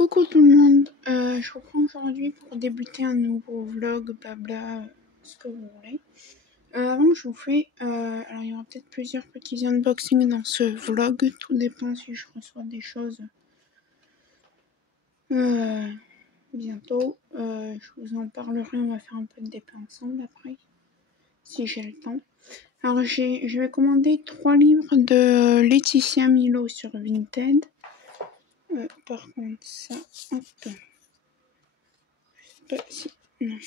Coucou tout le monde, je reprends aujourd'hui pour débuter un nouveau vlog, blabla, ce que vous voulez. Avant je vous fais, alors il y aura peut-être plusieurs petits unboxings dans ce vlog, tout dépend si je reçois des choses bientôt. Je vous en parlerai, on va faire un peu de dépôt ensemble après, si j'ai le temps. Alors je vais commander 3 livres de Laetitia Milo sur Vinted. Par contre ça, hop, je sais pas si... Non.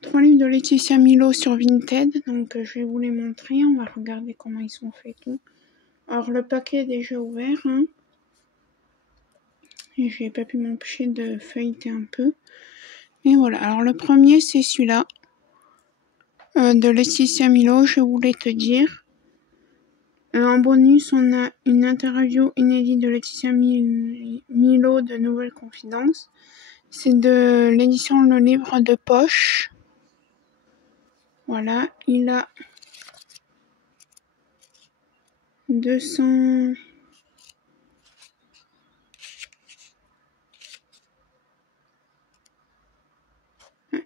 3 livres de Laetitia Milo sur Vinted, donc je vais vous les montrer, on va regarder comment ils sont faits tout. Alors le paquet est déjà ouvert, hein, et j'ai pas pu m'empêcher de feuilleter un peu. Et voilà, alors le premier c'est celui-là, de Laetitia Milo, je voulais te dire. En bonus, on a une interview inédite de Laetitia Milo de Nouvelles Confidences. C'est de l'édition Le Livre de Poche. Voilà, il a 200...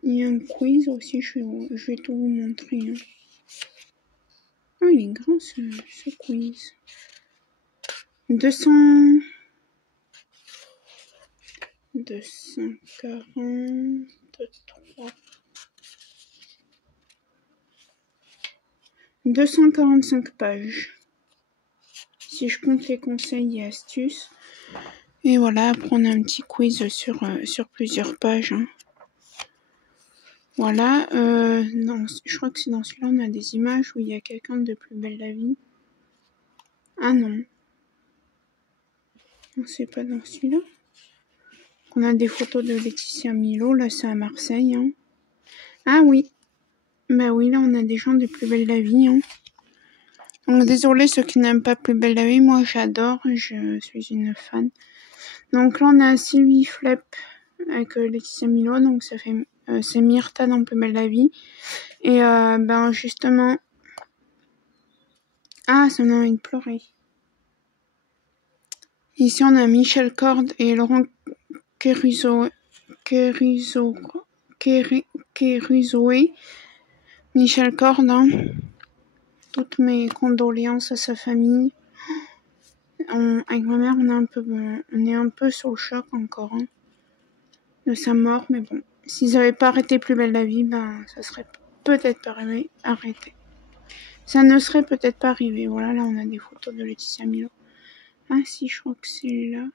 Il y a un quiz aussi, je vais tout vous montrer. Hein. Ah, il est grand ce quiz. 243. 245 pages. Si je compte les conseils et astuces. Et voilà, après on a un petit quiz sur plusieurs pages. Hein. Voilà, je crois que c'est dans celui-là, on a des images où il y a quelqu'un de Plus belle la vie. Ah non. Non, c'est pas dans celui-là. On a des photos de Laetitia Milo, là c'est à Marseille. Hein. Ah oui. Bah oui, là on a des gens de Plus belle la vie. Hein. Donc désolé ceux qui n'aiment pas Plus belle la vie, moi j'adore, je suis une fan. Donc là on a Sylvie Flep avec Laetitia Milo, donc ça fait c'est Myrtha dans Plus belle la vie. Et ben justement... Ah, ça m'a envie de pleurer. Ici on a Michel Corde et Laurent Kérusoé. Michel Corde, hein. Toutes mes condoléances à sa famille. Avec ma mère, on est un peu sur le choc encore hein, de sa mort, mais bon, s'ils n'avaient pas arrêté Plus belle la vie, ben ça serait peut-être pas arrêté. Ça ne serait peut-être pas arrivé. Voilà, là on a des photos de Laetitia Milo. Ah si, je crois que c'est là.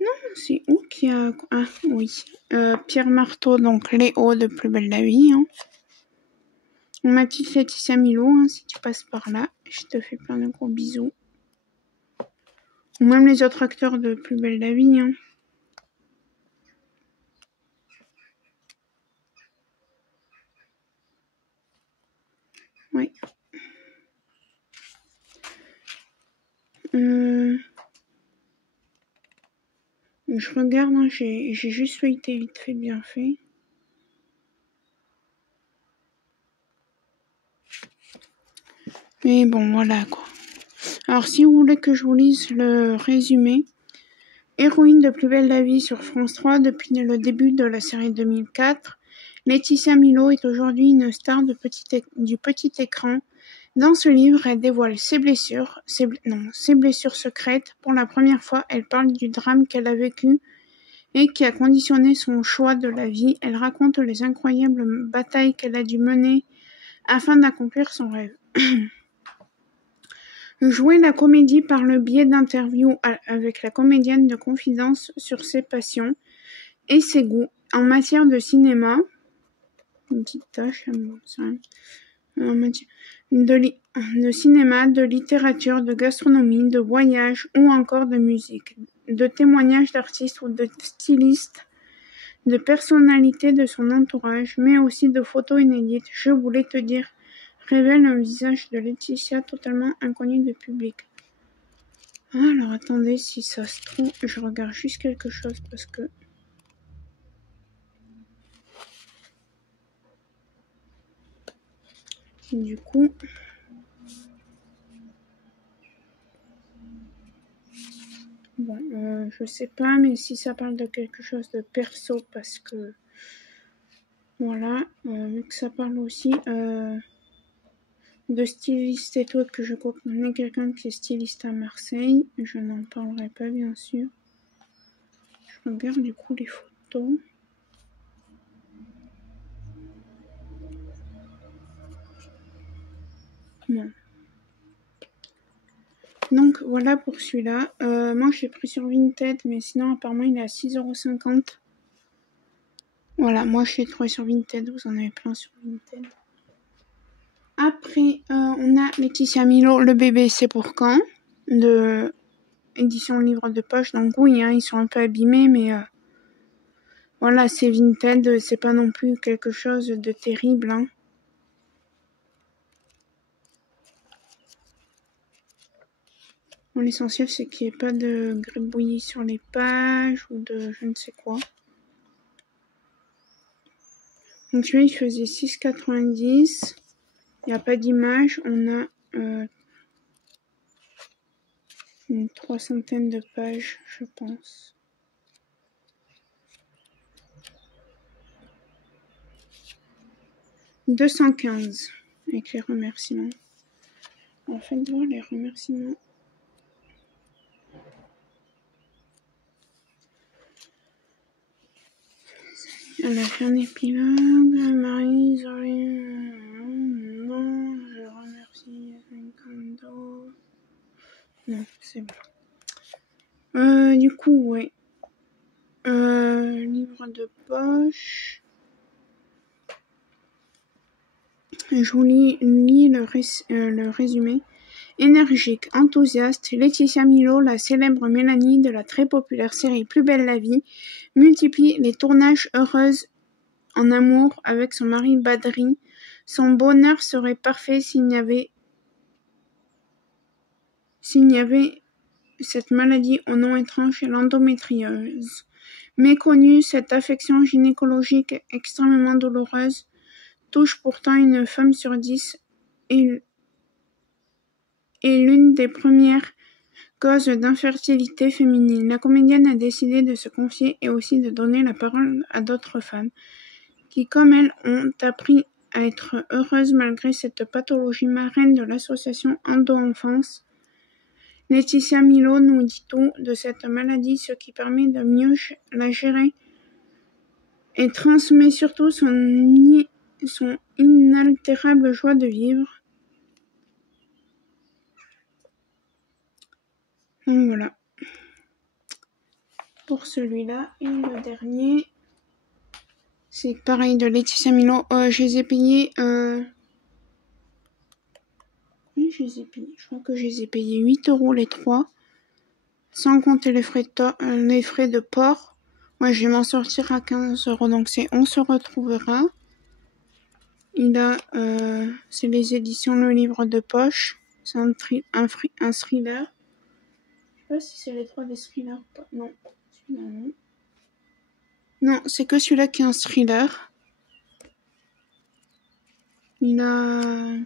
Non, c'est où qu'il y a... Ah oui, Pierre Marteau, donc Léo de Plus belle la vie. Hein. Ma petite Laetitia Milo, hein, si tu passes par là, je te fais plein de gros bisous. Ou même les autres acteurs de Plus belle la vie. Hein. Oui. Je regarde, hein, j'ai juste feuilleté vite fait, bien fait. Mais bon, voilà quoi. Alors si vous voulez que je vous lise le résumé. Héroïne de Plus belle la vie sur France 3 depuis le début de la série 2004, Laetitia Milo est aujourd'hui une star du petit écran. Dans ce livre, elle dévoile ses blessures secrètes. Pour la première fois, elle parle du drame qu'elle a vécu et qui a conditionné son choix de la vie. Elle raconte les incroyables batailles qu'elle a dû mener afin d'accomplir son rêve. Jouer la comédie par le biais d'interviews avec la comédienne de confidence sur ses passions et ses goûts en matière de cinéma, une petite tâche, de cinéma, de littérature, de gastronomie, de voyage ou encore de musique, de témoignages d'artistes ou de stylistes, de personnalités de son entourage, mais aussi de photos inédites. Je voulais te dire, révèle un visage de Laetitia totalement inconnu du public. Alors attendez, si ça se trouve, je regarde juste quelque chose parce que... Du coup... Bon, je sais pas, mais si ça parle de quelque chose de perso, parce que voilà, vu que ça parle aussi de styliste et tout, que je connais quelqu'un qui est styliste à Marseille, je n'en parlerai pas bien sûr. Je regarde du coup les photos. Non. Donc voilà pour celui-là. Moi je l'ai pris sur Vinted, mais sinon apparemment il est à 6,50 €. Voilà, moi je l'ai trouvé sur Vinted, vous en avez plein sur Vinted. Après, on a Laetitia Milo, Le bébé c'est pour quand, de édition livre de poche. Donc oui, hein, ils sont un peu abîmés, mais voilà, c'est Vinted, c'est pas non plus quelque chose de terrible. Hein. Bon, l'essentiel c'est qu'il n'y ait pas de gribouillis sur les pages ou de je ne sais quoi. Donc celui-là il faisait 6,90 €. Il n'y a pas d'image, on a une 300aine de pages, je pense. « 215 » avec les remerciements. En fait, voir les remerciements. Elle a fait un épilogue. Marie, non, je remercie Kando. Non, c'est bon. Du coup, ouais. Livre de poche. Je vous lis le résumé. Énergique, enthousiaste, Laetitia Milo, la célèbre Mélanie de la très populaire série Plus belle la vie, multiplie les tournages heureuse en amour avec son mari Badri. Son bonheur serait parfait s'il n'y avait cette maladie au nom étrange, l'endométriose. Méconnue, cette affection gynécologique extrêmement douloureuse touche pourtant une femme sur 10 et l'une des premières causes d'infertilité féminine. La comédienne a décidé de se confier et aussi de donner la parole à d'autres femmes qui, comme elle, ont appris à être heureuses malgré cette pathologie, marraine de l'association Endo-Enfance. Laetitia Milo nous dit tout de cette maladie, ce qui permet de mieux la gérer, et transmet surtout son inaltérable joie de vivre. Donc voilà. Pour celui-là, et le dernier, c'est pareil de Laetitia Milo. Je les ai payés. Oui, je les ai payés. Je crois que je les ai payés 8 € les 3. Sans compter les frais de port. Moi, je vais m'en sortir à 15 €. Donc c'est On se retrouvera. Il a, c'est les éditions Le Livre de Poche. C'est un thriller. Je sais pas si c'est les 3 des thrillers ou pas. Non, celui-là non. Non, c'est que celui-là qui est un thriller. Il a...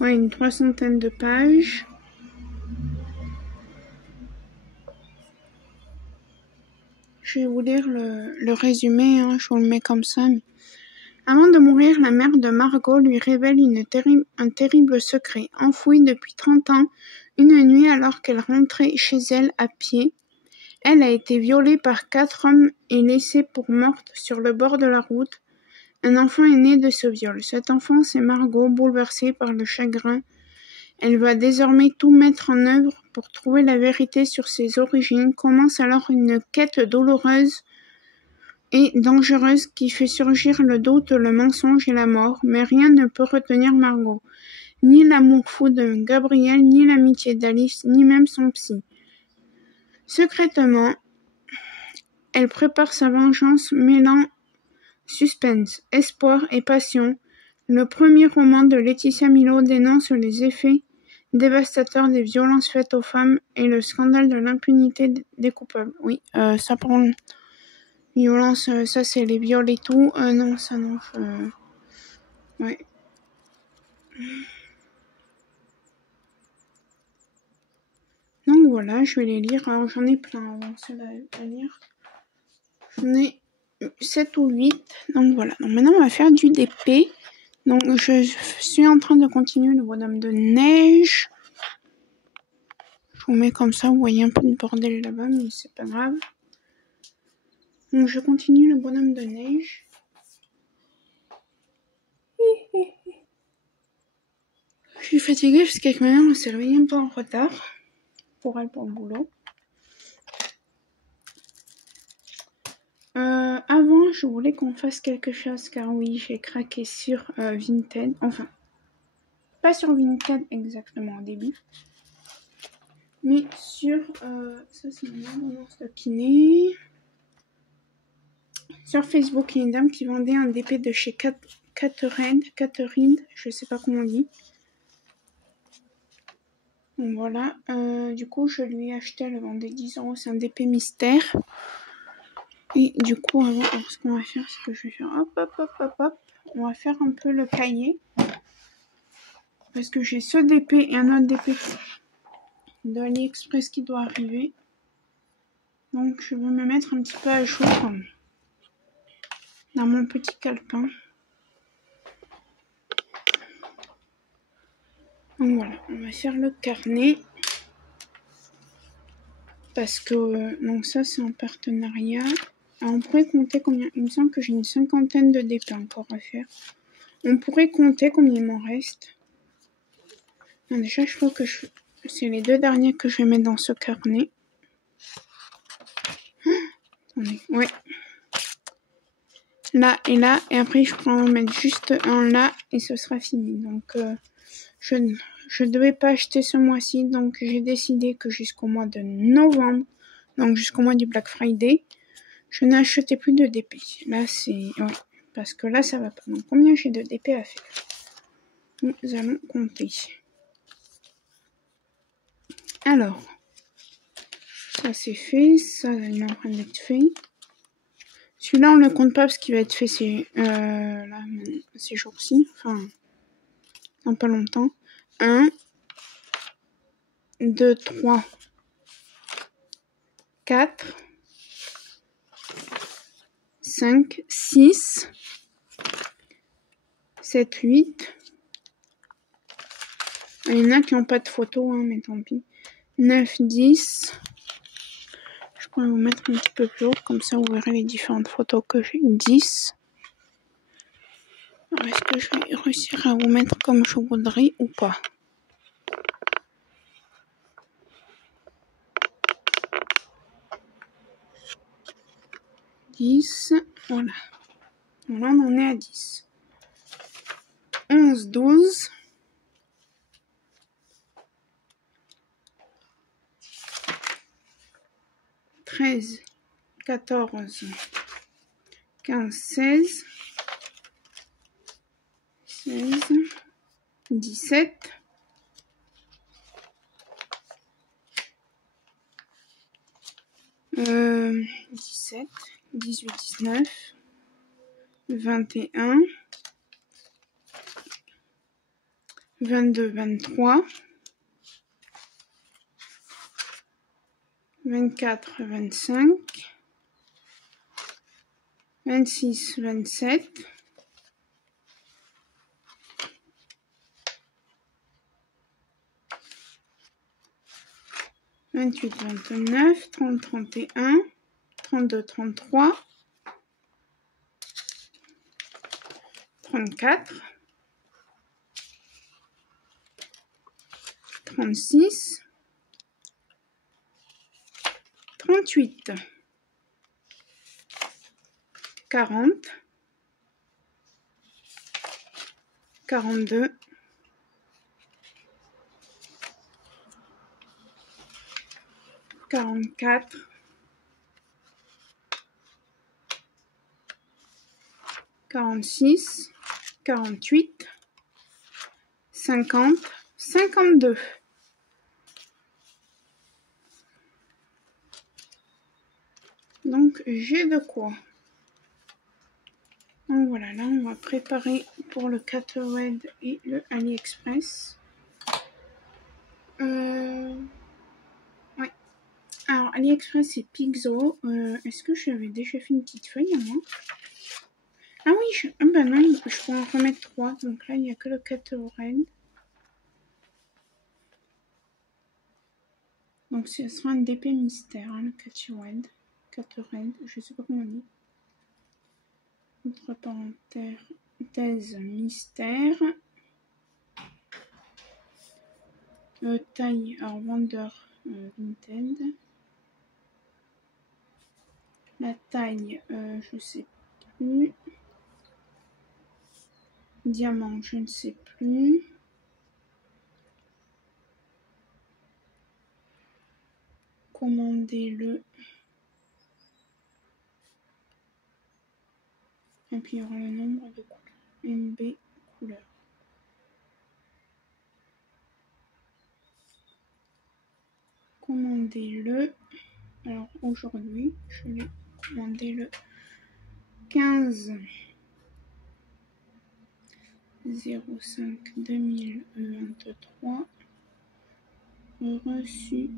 ouais, une 300aine de pages. Je vais vous lire le résumé, hein, je vous le mets comme ça. Avant de mourir, la mère de Margot lui révèle un terrible secret. Enfoui depuis 30 ans, une nuit alors qu'elle rentrait chez elle à pied, elle a été violée par 4 hommes et laissée pour morte sur le bord de la route. Un enfant est né de ce viol. Cet enfant, c'est Margot, bouleversée par le chagrin. Elle va désormais tout mettre en œuvre pour trouver la vérité sur ses origines. Commence alors une quête douloureuse et dangereuse qui fait surgir le doute, le mensonge et la mort, mais rien ne peut retenir Margot. Ni l'amour fou de Gabriel, ni l'amitié d'Alice, ni même son psy. Secrètement, elle prépare sa vengeance, mêlant suspense, espoir et passion. Le premier roman de Laetitia Milo dénonce les effets dévastateurs des violences faites aux femmes et le scandale de l'impunité des coupables. Oui, ça pour violence, ça c'est les viols et tout. Non, ça non. Ouais. Donc voilà, je vais les lire. Alors j'en ai plein avant ceux-là à lire. J'en ai 7 ou 8. Donc voilà. Donc maintenant on va faire du DP. Donc je suis en train de continuer le bonhomme de neige. Je vous mets comme ça, vous voyez un peu de bordel là-bas, mais c'est pas grave. Donc je continue le bonhomme de neige. Je suis fatiguée parce qu'avec ma mère on s'est réveillé un peu en retard. Pour elle, pour le boulot. Avant, je voulais qu'on fasse quelque chose car oui, j'ai craqué sur Vinted. Enfin, pas sur Vinted exactement au début. Mais sur... ça, c'est une ordonnance de kiné. Sur Facebook, il y a une dame qui vendait un DP de chez Catherine, je sais pas comment on dit. Donc voilà. Du coup, je lui ai acheté, elle vendait 10 €. C'est un DP mystère. Et du coup, alors, ce qu'on va faire, c'est que je vais faire hop. On va faire un peu le cahier. Parce que j'ai ce DP et un autre DP de AliExpress qui doit arriver. Donc je vais me mettre un petit peu à jour dans mon petit calepin. Donc voilà, on va faire le carnet. Parce que donc ça c'est un partenariat. Alors on pourrait compter combien. Il me semble que j'ai une 50aine de DP encore à faire. On pourrait compter combien il m'en reste. Non, déjà je crois que c'est les 2 derniers que je vais mettre dans ce carnet. Attendez, ouais. Là, et après je pourrais en mettre juste un là, et ce sera fini. Donc, je ne devais pas acheter ce mois-ci, donc j'ai décidé que jusqu'au mois de novembre, donc jusqu'au mois du Black Friday, je n'achetais plus de DP. Là, c'est... Ouais, parce que là, ça va pas. Donc, combien j'ai de DP à faire? Nous allons compter. Alors, ça c'est fait, ça il est en train d'être fait. Celui-là, on ne le compte pas parce qu'il va être fait ces jours-ci. Enfin, dans pas longtemps. 1, 2, 3, 4, 5, 6, 7, 8. Il y en a qui n'ont pas de photo, hein, mais tant pis. 9, 10. Je pourrais vous mettre un petit peu plus haut, comme ça vous verrez les différentes photos que j'ai. 10. Alors, est-ce que je vais réussir à vous mettre comme je voudrais ou pas? Voilà. Donc là, on en est à 10. 11, 12. 13, 14, 15, 16, 16, 17, 17, 18, 19, 21, 22, 23, 24, 25, 26, 27, 28, 29, 30, 31, 32, 33, 34, 36, 38, 40, 42, 44, 46, 48, 50, 52. Donc, j'ai de quoi. Donc voilà, là, on va préparer pour le Caterwed et le AliExpress. Alors, AliExpress, c'est Pixo. Est-ce que j'avais déjà fait une petite feuille à moi? Ah oui, bah non, je peux en remettre 3. Donc là, il n'y a que le Caterham. Donc ce sera un DP mystère, hein, le Caterham. Je sais pas comment on dit. Entre parenthèses, mystère. Taille, alors vendeur Vinted. La taille, je sais plus. Diamant, je ne sais plus. Commandez-le. Et puis il y aura le nombre de couleurs. MB couleur. Commandez-le. Alors aujourd'hui, je l'ai commandé le 15 05 2023. Reçu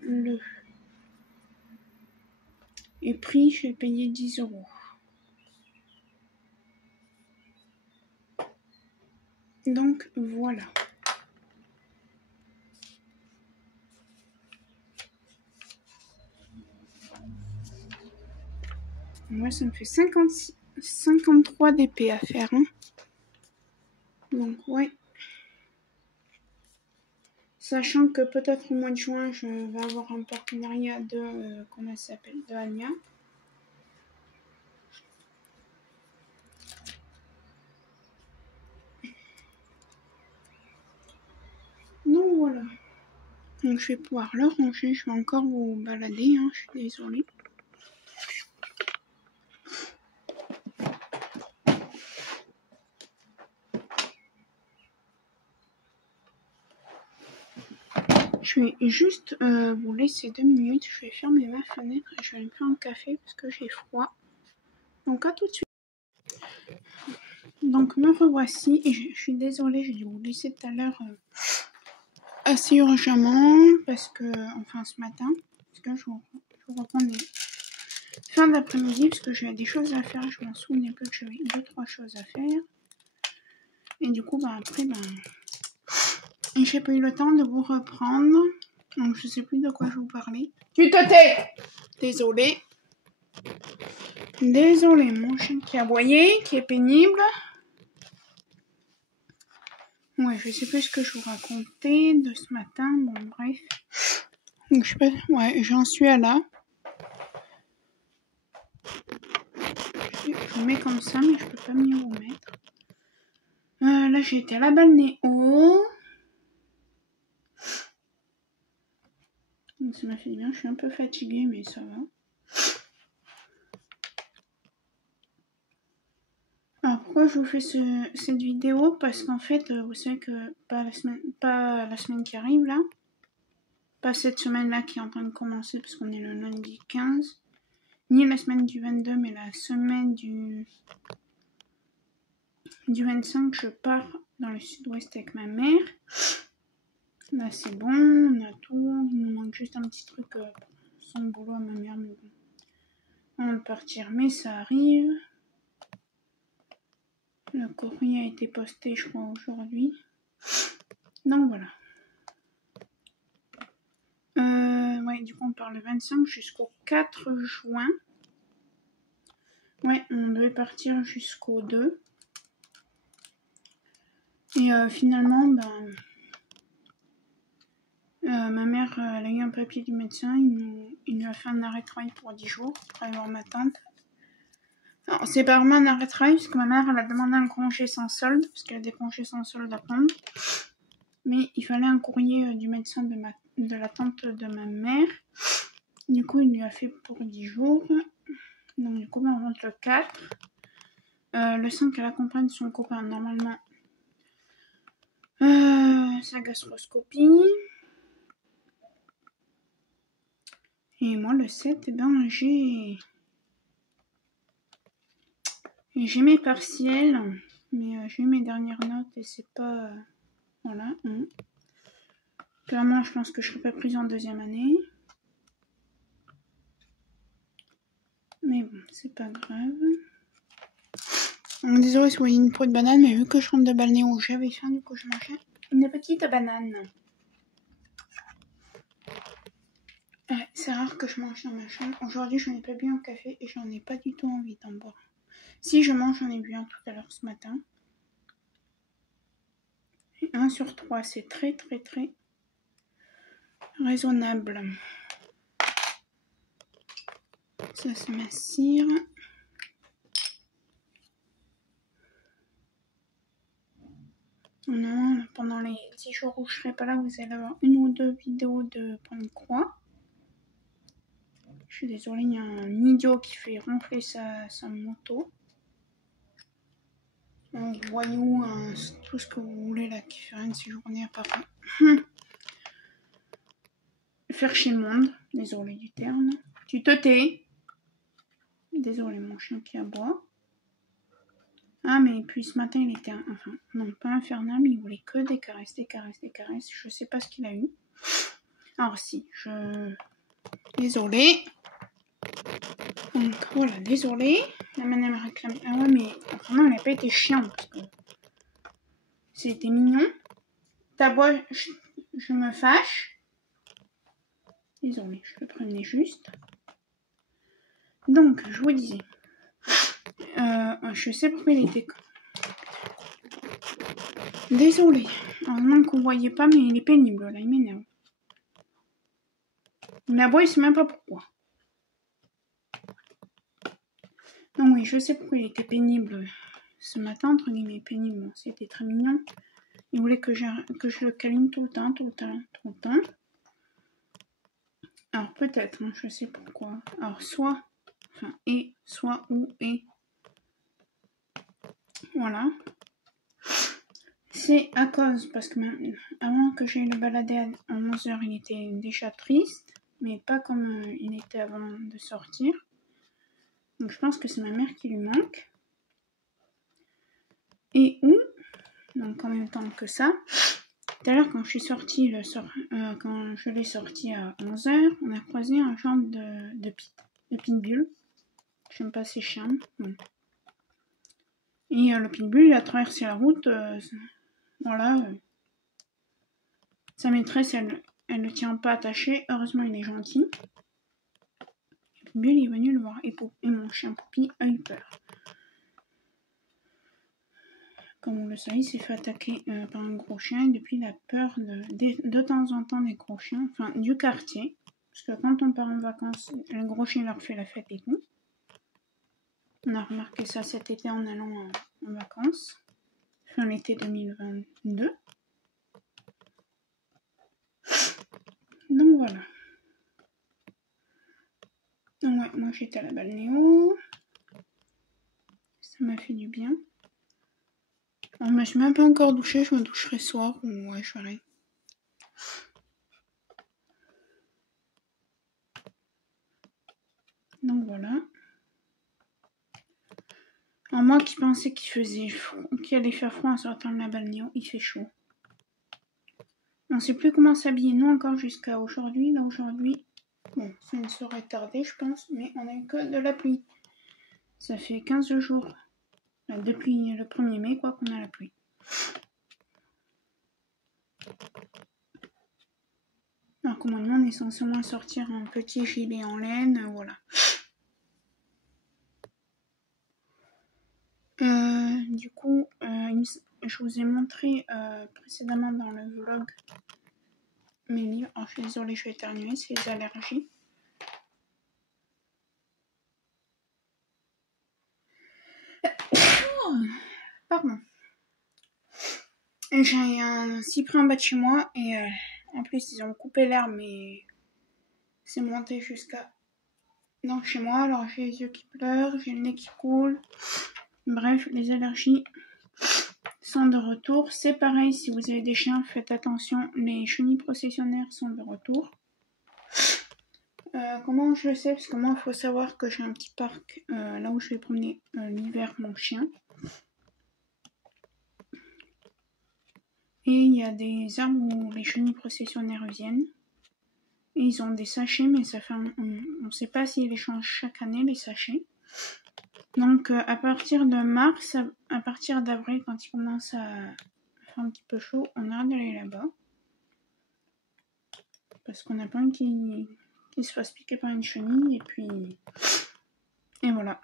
le. Et prix, je vais payer 10 €. Donc voilà. Moi, ça me fait 53 DP à faire. Hein. Donc ouais. Sachant que peut-être au mois de juin, je vais avoir un partenariat de, comment ça s'appelle, de Anya. Donc voilà. Donc je vais pouvoir le ranger. Je vais encore vous balader. Hein. Je suis désolée. Je vais juste vous laisser 2 minutes. Je vais fermer ma fenêtre et je vais aller me faire un café parce que j'ai froid. Donc à tout de suite. Donc me revoici et je suis désolée, j'ai dû vous laisser tout à l'heure assez urgemment parce que, enfin ce matin, parce que je vous reprends des fins d'après-midi parce que j'avais des choses à faire. Je m'en souvenais plus que j'avais 2-3 choses à faire. Et du coup, bah après, j'ai pas eu le temps de vous reprendre. Donc je sais plus de quoi je vous parlais. Tu te tais! Désolée. Désolée, mon chien qui a aboyé, qui est pénible. Ouais, je sais plus ce que je vous racontais de ce matin. Bon, bref. Donc, je sais pas. Ouais, j'en suis à là. Je vous mets comme ça, mais je peux pas mieux vous mettre. Là, j'ai été à la balnéo. Ça m'a fait bien. Je suis un peu fatiguée, mais ça va. Alors, pourquoi je vous fais cette vidéo? Parce qu'en fait, vous savez que pas la semaine qui arrive, là. Pas cette semaine-là qui est en train de commencer, parce qu'on est le lundi 15. Ni la semaine du 22, mais la semaine du 25, je pars dans le sud-ouest avec ma mère. Là, c'est bon, on a tout. Il nous manque juste un petit truc pour son boulot à ma mère, mais bon. On va partir, mais ça arrive. Le courrier a été posté, je crois, aujourd'hui. Donc voilà. Ouais, du coup, on part le 25 jusqu'au 4 juin. Ouais, on devait partir jusqu'au 2. Et finalement, ma mère, elle a eu un papier du médecin. Il lui a fait un arrêt de travail pour 10 jours pour aller voir ma tante. Alors, c'est pas vraiment un arrêt de travail, parce que ma mère, elle a demandé un congé sans solde, parce qu'elle a des congés sans solde à prendre. Mais il fallait un courrier du médecin de la tante de ma mère. Du coup, il lui a fait pour 10 jours. Donc, du coup, on rentre le 4. Le 5, elle accompagne son copain, normalement. Sa gastroscopie. Et moi, le 7, j'ai mes partiels, mais j'ai eu mes dernières notes et c'est pas... voilà. Clairement, je pense que je serai pas prise en deuxième année. Mais bon, c'est pas grave. Désolée si vous voyez une peau de banane, mais vu que je rentre de balnéo, j'avais faim, du coup je mangeais une petite banane. C'est rare que je mange dans ma chambre. Aujourd'hui, j'en ai pas bu un café et j'en ai pas du tout envie d'en boire. Si je mange, j'en ai bu un tout à l'heure ce matin. Et 1 sur 3, c'est très raisonnable. Ça, c'est ma cire. Non, pendant les 10 jours où je serai pas là, vous allez avoir 1 ou 2 vidéos de point de croix. Je suis désolée, il y a un idiot qui fait ronfler sa moto. Un voyou, tout ce que vous voulez là, qui fait rien de ses journées à part faire chier le monde. Désolée du terme. Tu te tais. Désolée, mon chien qui aboie. Ah, mais puis ce matin, il était, enfin, non, pas infernal, mais il voulait que des caresses. Je sais pas ce qu'il a eu. Alors si, désolée. Donc voilà, désolée. La madame réclame. Ah ouais, mais vraiment, elle n'a pas été chiante. Parce que c'était mignon. T'aboies, je me fâche. Désolée, je le prenais juste. Donc, je vous disais. Je sais pourquoi il était... Désolée. Heureusement que vous voyez pas, mais il est pénible, là, il m'énerve. Il aboie, il sait même pas pourquoi. Non, oui, je sais pourquoi il était pénible ce matin, entre guillemets, pénible. C'était très mignon. Il voulait que je le câline tout le temps. Alors, peut-être, hein, je sais pourquoi. Alors, soit, enfin, et, soit, ou, et. Voilà. C'est à cause, parce que avant que j'aille le balader à 11h, il était déjà triste, mais pas comme il était avant de sortir. Donc je pense que c'est ma mère qui lui manque. Et où, donc en même temps que ça, tout à l'heure quand je suis sortie, quand je l'ai sorti à 11h, on a croisé un genre de pitbull. J'aime pas ces chiens. Bon. Et le pitbull, il a traversé la route. Voilà. Sa maîtresse, elle ne tient pas attaché. Heureusement, il est gentil. Le pitbull est venu le voir. Et mon chien Poupie a eu peur. Comme vous le savez, il s'est fait attaquer par un gros chien. Et depuis, il a peur de temps en temps des gros chiens. Enfin, du quartier. Parce que quand on part en vacances, le gros chien leur fait la fête et tout. On a remarqué ça cet été en allant en vacances. Fin l'été 2022. Donc voilà. Donc ouais, moi j'étais à la balnéo. Ça m'a fait du bien. Alors, je me suis même pas encore douchée, je me doucherai ce soir ou ouais, je ferai. Donc voilà. Alors moi qui pensais qu'il allait faire froid en sortant de la balnéo, il fait chaud. On sait plus comment s'habiller, nous encore jusqu'à aujourd'hui. Là aujourd'hui, bon, ça ne serait tardé je pense, mais on a eu que de la pluie. Ça fait 15 jours, depuis le 1er mai quoi, qu'on a la pluie. Alors comment nous on est censé moins sortir un petit gilet en laine, voilà. Du coup, je vous ai montré précédemment dans le vlog mes livres. Alors je suis désolée, je vais éternuer, c'est les allergies. Pardon. J'ai un cyprès en bas de chez moi et en plus ils ont coupé l'herbe mais c'est monté jusqu'à donc chez moi. Alors j'ai les yeux qui pleurent, j'ai le nez qui coule. Bref, les allergies sont de retour. C'est pareil si vous avez des chiens, faites attention, les chenilles processionnaires sont de retour. Comment je le sais? Parce que moi il faut savoir que j'ai un petit parc là où je vais promener l'hiver mon chien. Et il y a des arbres où les chenilles processionnaires viennent. Et ils ont des sachets, mais ça fait on ne sait pas s'ils les changent chaque année, les sachets. Donc à partir de mars, à partir d'avril, quand il commence à faire un petit peu chaud, on arrête d'aller là-bas. Parce qu'on a pas un qui se fasse piquer par une chenille, et puis... Et voilà.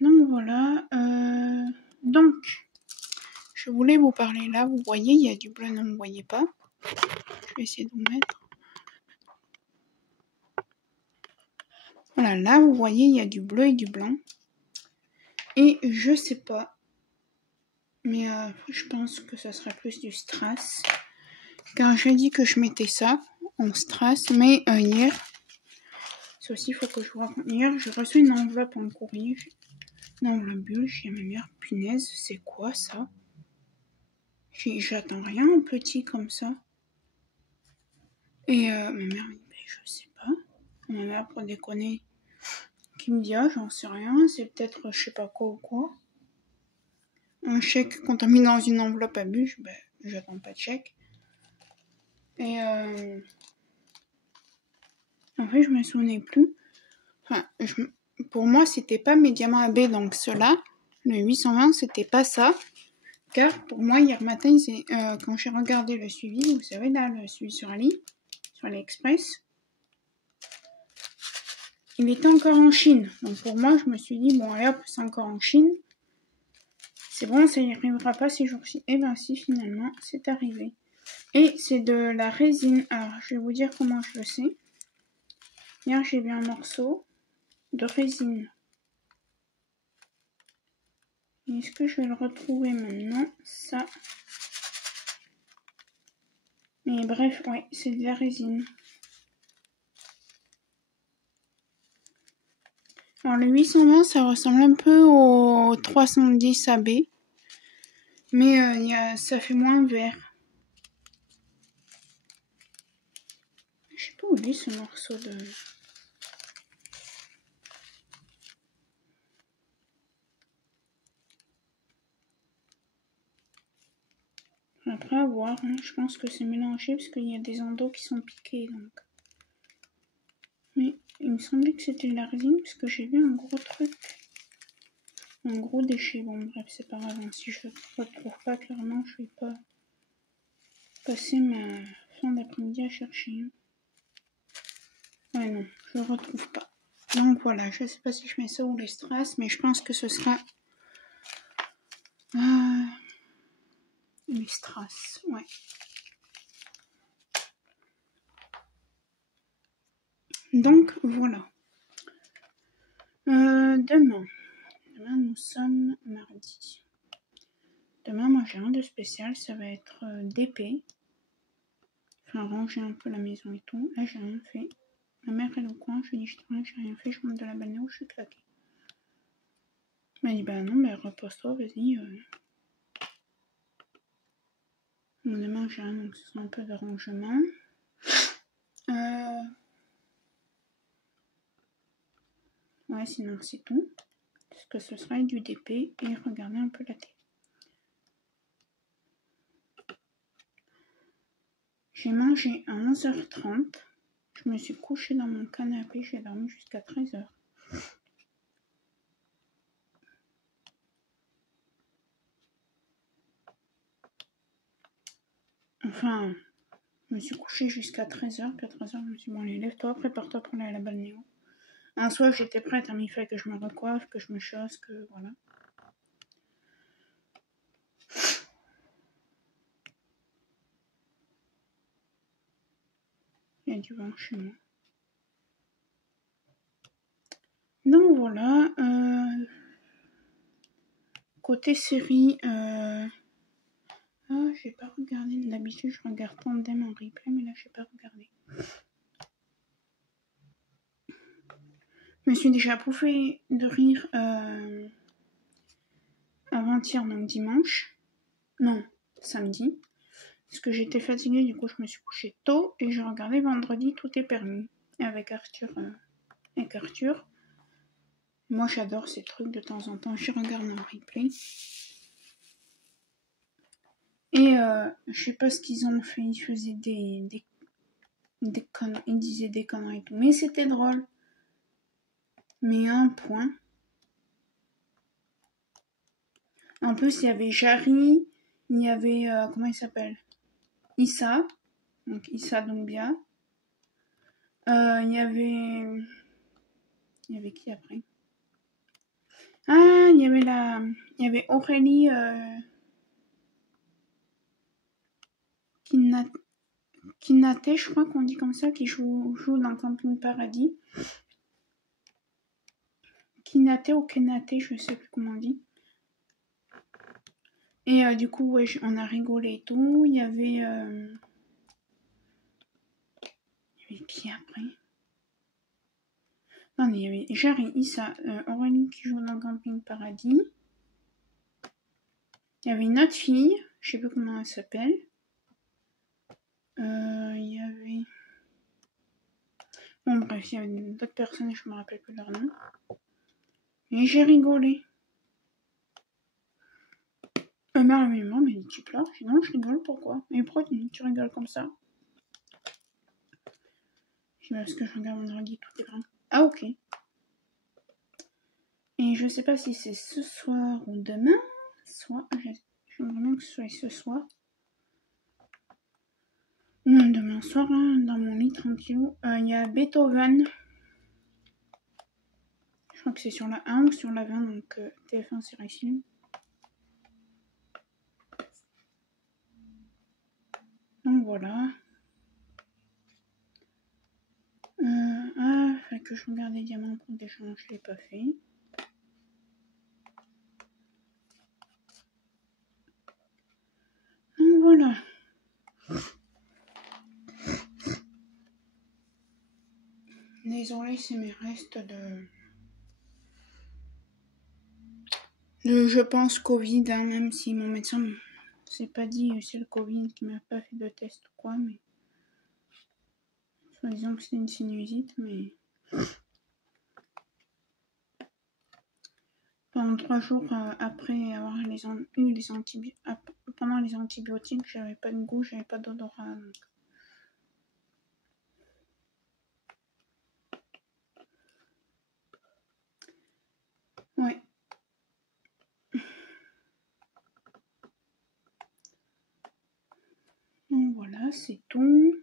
Donc voilà. Donc, je voulais vous parler là. Vous voyez, il y a du bleu, non, vous ne voyez pas. Je vais essayer de vous mettre. Voilà, là, vous voyez, il y a du bleu et du blanc. Et je sais pas. Mais je pense que ça serait plus du strass. Car j'ai dit que je mettais ça en strass. Mais hier, ça aussi, il faut que je vous raconte. Hier, j'ai reçu une enveloppe en courrier. Une enveloppe bulle. J'ai ma mère, punaise, c'est quoi ça? J'attends rien en petit comme ça. Et ma mère me dit, je sais pas. Ma mère, pour déconner, qui me dit, ah, j'en sais rien, c'est peut-être je sais pas quoi ou quoi. Un chèque qu'on t'a mis dans une enveloppe à bûche, ben, j'attends pas de chèque. Et en fait, je me souvenais plus. Enfin, pour moi, c'était pas mes diamants AB, donc ceux-là, le 820, c'était pas ça. Car pour moi, hier matin, quand j'ai regardé le suivi, vous savez, là, le suivi sur AliExpress, il était encore en Chine. Donc pour moi, je me suis dit, bon, allez hop, c'est encore en Chine. C'est bon, ça n'y arrivera pas ces jours-ci. Et bien si, finalement, c'est arrivé. Et c'est de la résine. Alors, je vais vous dire comment je le sais. Hier, j'ai vu un morceau de résine. Est-ce que je vais le retrouver maintenant? Ça. Mais bref, ouais, c'est de la résine. Alors, le 820, ça ressemble un peu au 310 AB. Mais ça fait moins vert. Je sais pas où il est ce morceau de... Après à voir, hein. Je pense que c'est mélangé parce qu'il y a des endos qui sont piqués. Donc. Mais il me semblait que c'était de la résine parce que j'ai vu un gros truc. Un gros déchet. Bon bref, c'est pas grave. Si je ne retrouve pas clairement, je vais pas passer ma fin d'après-midi à chercher. Ouais non, je ne retrouve pas. Donc voilà, je sais pas si je mets ça ou les strass, mais je pense que ce sera... les strass, ouais. Donc voilà. Demain, nous sommes mardi. Demain, moi j'ai rien de spécial, ça va être d'épée. Enfin, ranger un peu la maison et tout. Là, j'ai rien fait. Ma mère elle est au coin, je lui dis j'ai rien fait, je monte de la balnéo, je suis claquée. Elle m'a dit bah non, mais repose-toi, vas-y. Bon, demain j'ai rien, donc ce sera un peu de rangement. Ouais, sinon c'est tout. Parce que ce sera du DP et regarder un peu la télé. J'ai mangé à 11h30. Je me suis couchée dans mon canapé, j'ai dormi jusqu'à 13h. Enfin, je me suis couchée jusqu'à 13h. Puis à 13h, je me suis dit, bon, allez, lève-toi, prépare-toi pour aller à la balnéo. Un soir, j'étais prête, il fallait que je me recoiffe, que je me chausse, que voilà. Il y a du vent chez moi. Donc voilà. Côté série, j'ai pas regardé. D'habitude, je regarde Tandem en replay, mais là, j'ai pas regardé. Je me suis déjà pouffée de rire avant-hier, donc dimanche. Non, samedi. Parce que j'étais fatiguée, du coup, je me suis couchée tôt et j'ai regardé vendredi Tout est permis avec Arthur. Moi, j'adore ces trucs de temps en temps. Je regarde en replay. Et je sais pas ce qu'ils ont fait, ils faisaient des conneries, ils disaient des conneries et tout. Mais c'était drôle. Mais un point. En plus, il y avait Jarry, il y avait, comment il s'appelle, Issa, donc Issa Doumbia. Il y avait qui après? Ah, il y avait Aurélie Kinaté, je crois qu'on dit comme ça, qui joue dans Camping Paradis. Kinaté ou Kenaté, je sais plus comment on dit. Et du coup, ouais, on a rigolé et tout. Il y avait qui après? Non, il y avait Jarry, Issa, Aurélie qui joue dans Camping Paradis. Il y avait une autre fille, je sais plus comment elle s'appelle. Il y avait... Bon bref, il y avait d'autres personnes, je me rappelle plus leur nom. Et j'ai rigolé. Mère et maman, mais tu pleures? Non, je rigole, pourquoi? Et pourquoi tu rigoles comme ça? Je dis, parce que je regarde mon ordi, tout est grand. Ah ok. Et je sais pas si c'est ce soir ou demain. J'aimerais bien que ce soit ce soir. Non, demain soir, hein, dans mon lit tranquille. Il y a Beethoven. Je crois que c'est sur la 1 ou sur la 20, donc TF1 série film. Donc voilà. Fait que je regarde les diamants pour des gens, je l'ai pas fait. Donc voilà. Désolée, c'est mes restes de je pense Covid, hein, même si mon médecin s'est pas dit c'est le Covid qui m'a pas fait de test ou quoi, mais soi-disant que c'est une sinusite, mais pendant 3 jours après avoir eu les antibiotiques, pendant les antibiotiques, j'avais pas de goût, j'avais pas d'odorat. Donc... Ouais. Donc voilà, c'est tout.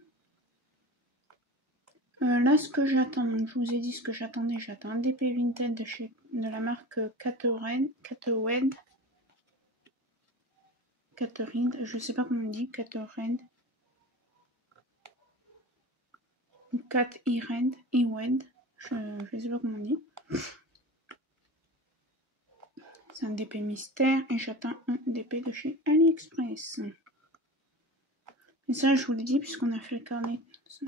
Là, ce que j'attends, donc je vous ai dit ce que j'attendais. J'attends un DP Vinted de la marque Caterine, je sais pas comment on dit, Caterine. Iwed, je sais pas comment on dit. C'est un DP mystère et j'attends un DP de chez AliExpress. Et ça, je vous l'ai dit puisqu'on a fait le carnet tout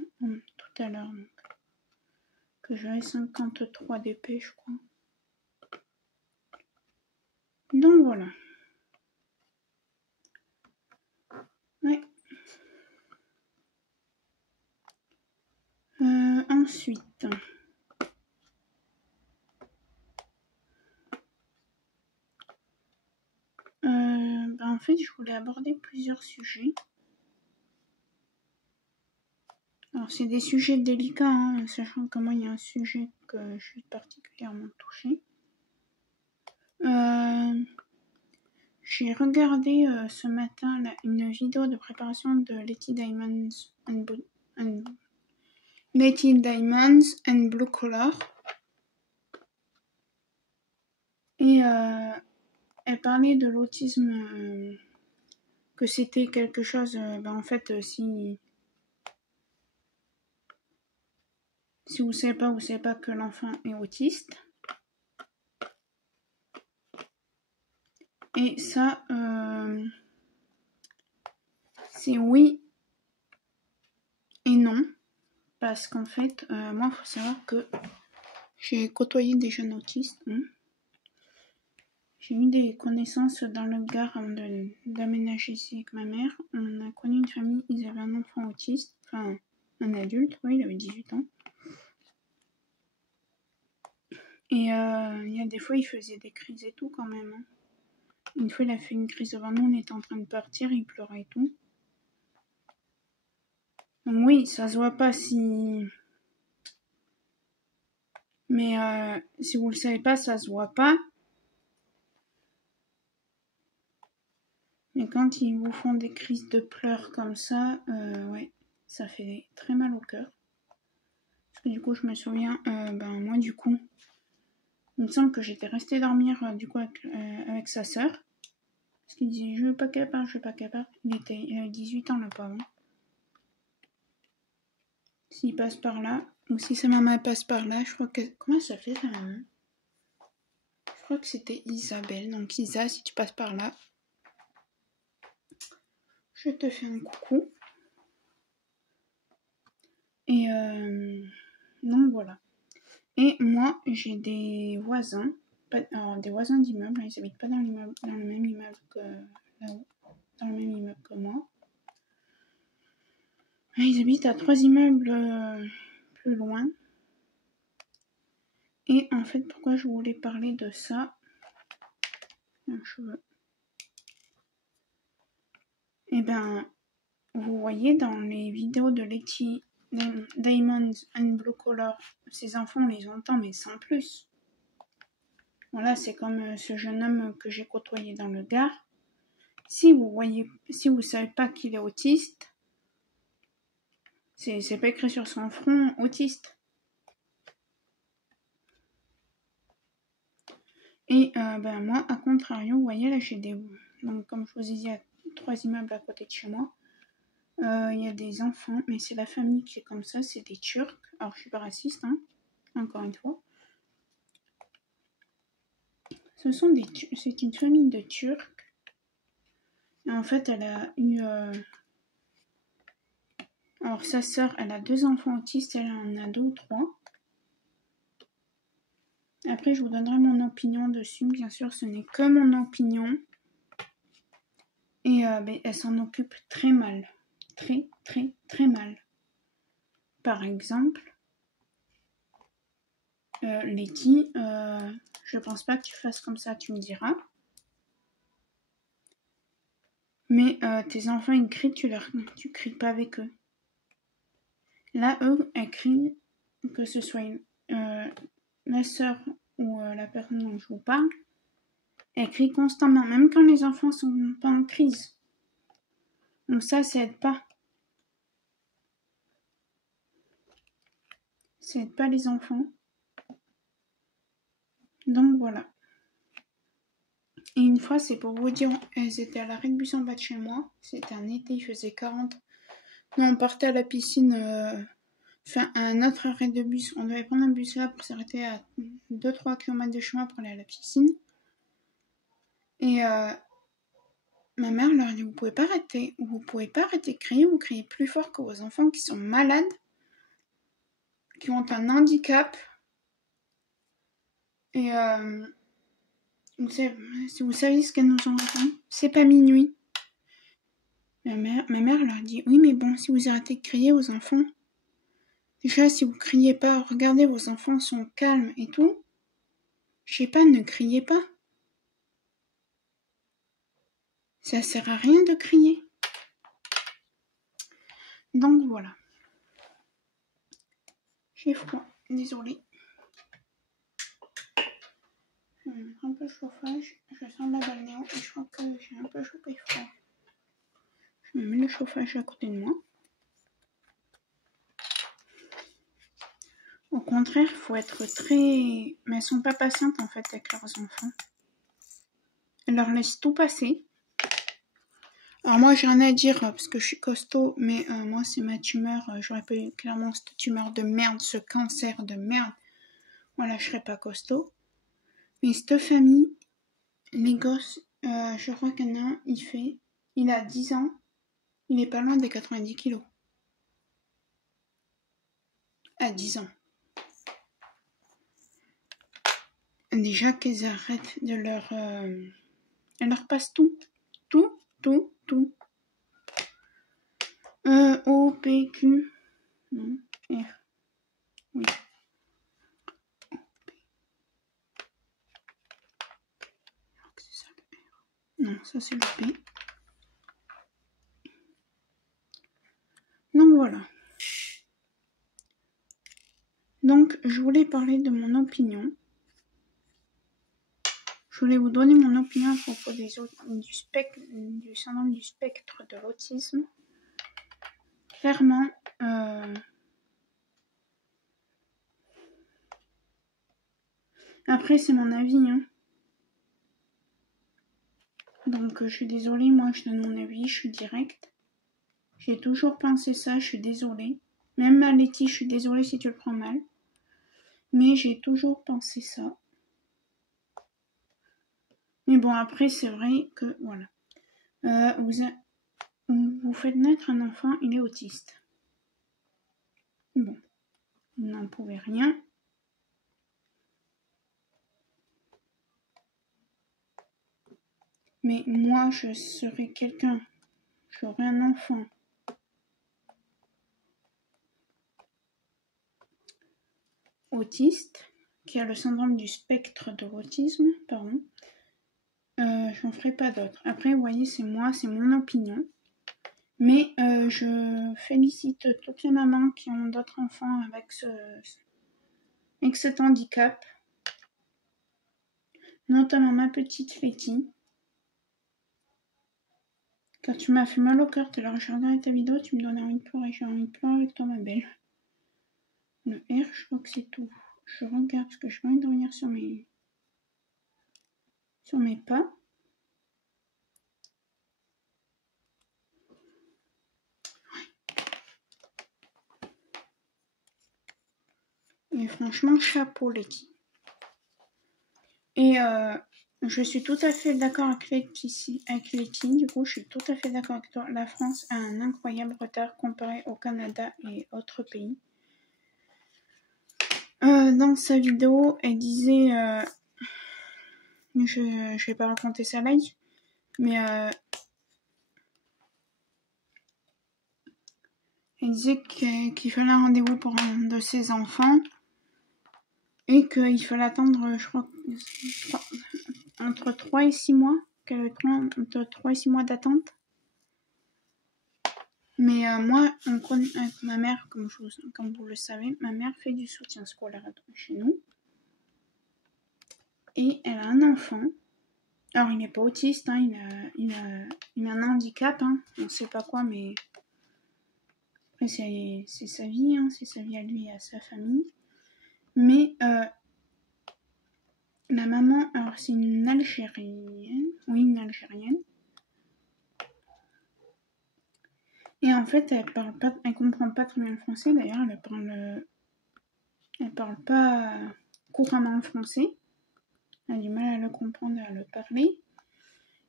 à l'heure. Que j'avais 53 DP, je crois. Donc voilà. Ouais. Ensuite. En fait, je voulais aborder plusieurs sujets. Alors, c'est des sujets délicats, hein, sachant que moi, il y a un sujet que je suis particulièrement touchée. J'ai regardé ce matin une vidéo de préparation de Letty Diamonds and Blue Collar. Et elle parlait de l'autisme, que c'était quelque chose, en fait, si vous savez pas que l'enfant est autiste. Et ça, c'est oui et non. Parce qu'en fait, moi, il faut savoir que j'ai côtoyé des jeunes autistes. Hein. J'ai eu des connaissances dans le Gard avant d'aménager ici avec ma mère. On a connu une famille, ils avaient un enfant autiste, enfin un adulte, oui, il avait 18 ans. Et il y a des fois, il faisait des crises et tout quand même. Hein. Une fois, il a fait une crise devant nous, on était en train de partir, il pleurait et tout. Donc oui, ça se voit pas si... Mais si vous le savez pas, ça se voit pas. Mais quand ils vous font des crises de pleurs comme ça, ouais, ça fait très mal au cœur. Parce que du coup, je me souviens, moi du coup, il me semble que j'étais restée dormir du coup avec sa sœur. Parce qu'il disait, je veux pas qu'elle parte, je veux pas qu'elle parte. Il avait 18 ans, le pauvre. S'il passe par là, ou si sa maman passe par là, je crois que... Comment ça fait sa maman? Je crois que c'était Isabelle. Donc Isa, si tu passes par là, je te fais un coucou. Et donc voilà. Et moi, j'ai des voisins, des voisins d'immeubles. Ils habitent pas dans le même immeuble que là-haut, dans le même immeuble que moi. Ils habitent à 3 immeubles plus loin. Et en fait, pourquoi je voulais parler de ça? Eh ben, vous voyez dans les vidéos de Letty, Diamonds and Blue Collar, ces enfants, on les entend, mais sans plus. Voilà, c'est comme ce jeune homme que j'ai côtoyé dans le Gard. Si vous savez pas qu'il est autiste, c'est pas écrit sur son front autiste. Et moi, à contrario, vous voyez là, j'ai des... Donc comme je vous ai dit, il y a 3 immeubles à côté de chez moi. Il y a des enfants, mais c'est la famille qui est comme ça, c'est des Turcs. Alors je suis pas raciste, hein, encore une fois. C'est une famille de Turcs. Et en fait, elle a eu... Alors sa sœur, elle a 2 enfants autistes, elle en a 2 ou 3. Après, je vous donnerai mon opinion dessus. Bien sûr, ce n'est que mon opinion. Et elle s'en occupe très mal. Très, très, très mal. Par exemple, Letty, je pense pas que tu fasses comme ça, tu me diras. Mais tes enfants, ils crient, tu cries pas avec eux. Là, eux, elles crient, que ce soit la sœur ou la personne dont je vous parle, elle crie constamment, même quand les enfants sont pas en crise. Donc ça aide pas. Ça aide pas les enfants. Donc voilà. Et une fois, c'est pour vous dire, elles étaient à l'arrêt de bus en bas de chez moi. C'était un été, il faisait 40. Nous, on partait à la piscine, un autre arrêt de bus. On devait prendre un bus là pour s'arrêter à 2-3 km de chemin pour aller à la piscine. Et ma mère leur dit, vous pouvez pas arrêter de crier, vous criez plus fort que vos enfants qui sont malades, qui ont un handicap. Et si vous savez ce qu'elles nous ont répondu, c'est pas minuit. Ma mère leur dit, oui mais bon, si vous arrêtez de crier aux enfants, déjà si vous criez pas, regardez vos enfants sont calmes et tout, je sais pas, ne criez pas. Ça sert à rien de crier. Donc voilà. J'ai froid, désolée. Je vais mettre un peu de chauffage, je sens la balnéo et je crois que j'ai un peu chopé froid. Je me mets le chauffage à côté de moi. Au contraire, il faut être très... Mais elles sont pas patientes en fait avec leurs enfants. Elles leur laissent tout passer. Alors moi j'ai rien à dire parce que je suis costaud, mais moi c'est ma tumeur. J'aurais pas eu clairement cette tumeur de merde, ce cancer de merde. Voilà, je serais pas costaud. Mais cette famille, les gosses, je crois qu'il y en a un, il a 10 ans, il est pas loin des 90 kilos. À 10 ans. Déjà qu'elles arrêtent de leur... elles leur passent tout. Tout. O, P, Q. Non, R. Oui. C'est ça le R. ça c'est le P. Donc voilà. Donc je voulais parler de mon opinion. Je voulais vous donner mon opinion à propos du syndrome du spectre de l'autisme. Clairement, après c'est mon avis, hein. Donc je suis désolée, moi je donne mon avis, je suis directe. J'ai toujours pensé ça, je suis désolée. Même à Letty, je suis désolée si tu le prends mal. Mais j'ai toujours pensé ça. Mais bon, après c'est vrai que, voilà. Vous faites naître un enfant, il est autiste. Bon, vous n'en pouvez rien. Mais moi, je serais quelqu'un, j'aurais un enfant autiste, qui a le syndrome du spectre de l'autisme, pardon, j'en ferai pas d'autres. Après, vous voyez, c'est moi, c'est mon opinion. Mais je félicite toutes les mamans qui ont d'autres enfants avec cet handicap. Notamment ma petite Letty. Quand tu m'as fait mal au cœur tout à l'heure, j'ai regardé ta vidéo, tu me donnais envie de pleurer. J'ai envie de pleurer avec toi, ma belle. Le R, je crois que c'est tout. Je regarde parce que j'ai envie de revenir sur mes pas. Et franchement, chapeau, Letty. Et je suis tout à fait d'accord avec Letty. Du coup, je suis tout à fait d'accord avec toi. La France a un incroyable retard comparé au Canada et autres pays. Dans sa vidéo, elle disait... je vais pas raconter ça live, mais elle disait qu'il fallait un rendez-vous pour un de ses enfants et qu'il fallait attendre, je crois, entre 3 et 6 mois, qu'elle avait entre 3 et 6 mois d'attente. Mais moi, avec ma mère, comme vous le savez, ma mère fait du soutien scolaire chez nous. Et elle a un enfant. Alors, il n'est pas autiste, hein, il a un handicap, hein, on ne sait pas quoi, mais après, c'est sa vie, hein, c'est sa vie à lui et à sa famille. Mais la maman, alors c'est une Algérienne, oui, une Algérienne. Et en fait, elle comprend pas très bien le français. D'ailleurs, elle parle pas couramment le français. Elle a du mal à le comprendre, à le parler.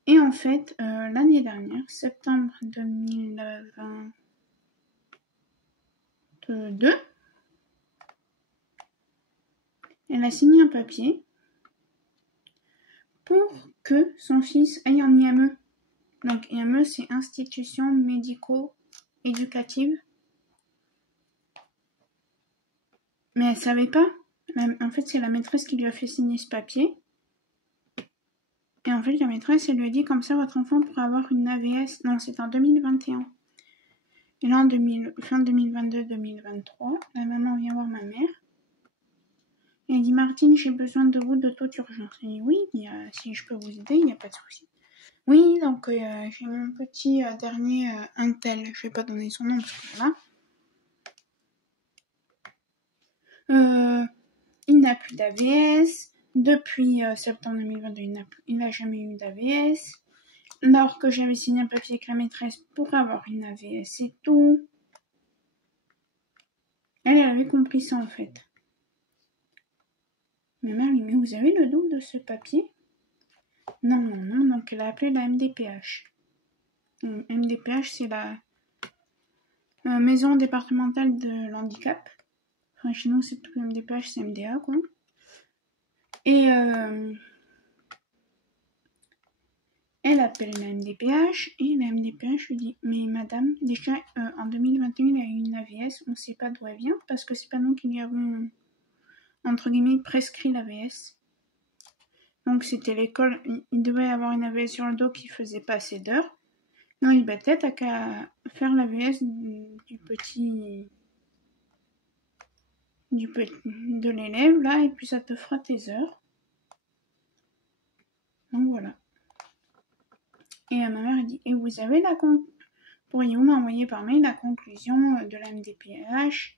Et en fait, l'année dernière, septembre 2022, elle a signé un papier pour que son fils aille en IME. Donc IME, c'est Institution Médico-Éducative. Mais elle savait pas. En fait, c'est la maîtresse qui lui a fait signer ce papier. Et en fait, la maîtresse, elle lui a dit comme ça, votre enfant pourra avoir une AVS. Non, c'est en 2021. Et là, fin 2022-2023, la maman vient voir ma mère. Et elle dit, Martine, j'ai besoin de vous de toute urgence. Elle dit, oui, si je peux vous aider, il n'y a pas de souci. Oui, donc j'ai mon petit dernier Intel. Je vais pas donner son nom parce que voilà. Il n'a plus d'AVS. Depuis septembre 2022, il n'a jamais eu d'AVS. Alors que j'avais signé un papier avec la maîtresse pour avoir une AVS et tout. Elle avait compris ça en fait. Ma mère lui dit, mais vous avez le double de ce papier? Non, donc elle a appelé la MDPH. MDPH, c'est la maison départementale de l'handicap. Enfin, chez nous, c'est plus MDPH, c'est MDA, quoi. Et elle appelle la MDPH et la MDPH lui dit, mais madame, déjà en 2021, il a eu une AVS, on ne sait pas d'où elle vient, parce que c'est pas nous qui lui avons, entre guillemets, prescrit l'AVS. Donc c'était l'école, il devait avoir une AVS sur le dos qui faisait pas assez d'heures. Non, il battait, t'as qu'à faire l'AVS de l'élève là, et puis ça te fera tes heures. Donc voilà. Et ma mère a dit, et vous avez pourriez-vous m'envoyer par mail la conclusion de la MDPH?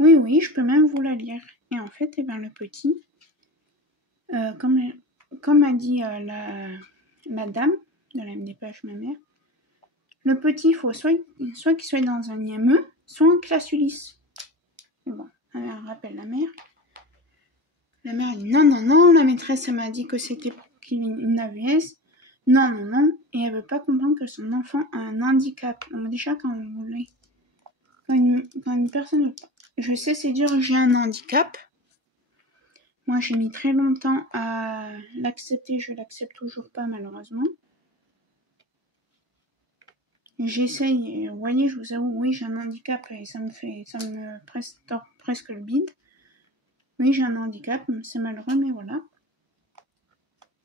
Oui, je peux même vous la lire. Et en fait, le petit, comme a dit la dame de la MDPH, ma mère, le petit, il faut soit qu'il soit dans un IME, soit en classe Ulysse. Et bon, ma mère rappelle la mère. La mère dit non, la maîtresse elle m'a dit que c'était pour qu'il ait une AVS. Non, et elle veut pas comprendre que son enfant a un handicap. Donc déjà quand une personne, je sais c'est dur, j'ai un handicap. Moi j'ai mis très longtemps à l'accepter, je l'accepte toujours pas malheureusement. J'essaye, vous voyez, je vous avoue, oui j'ai un handicap et ça me tord presque le bide. Oui j'ai un handicap, c'est malheureux mais voilà.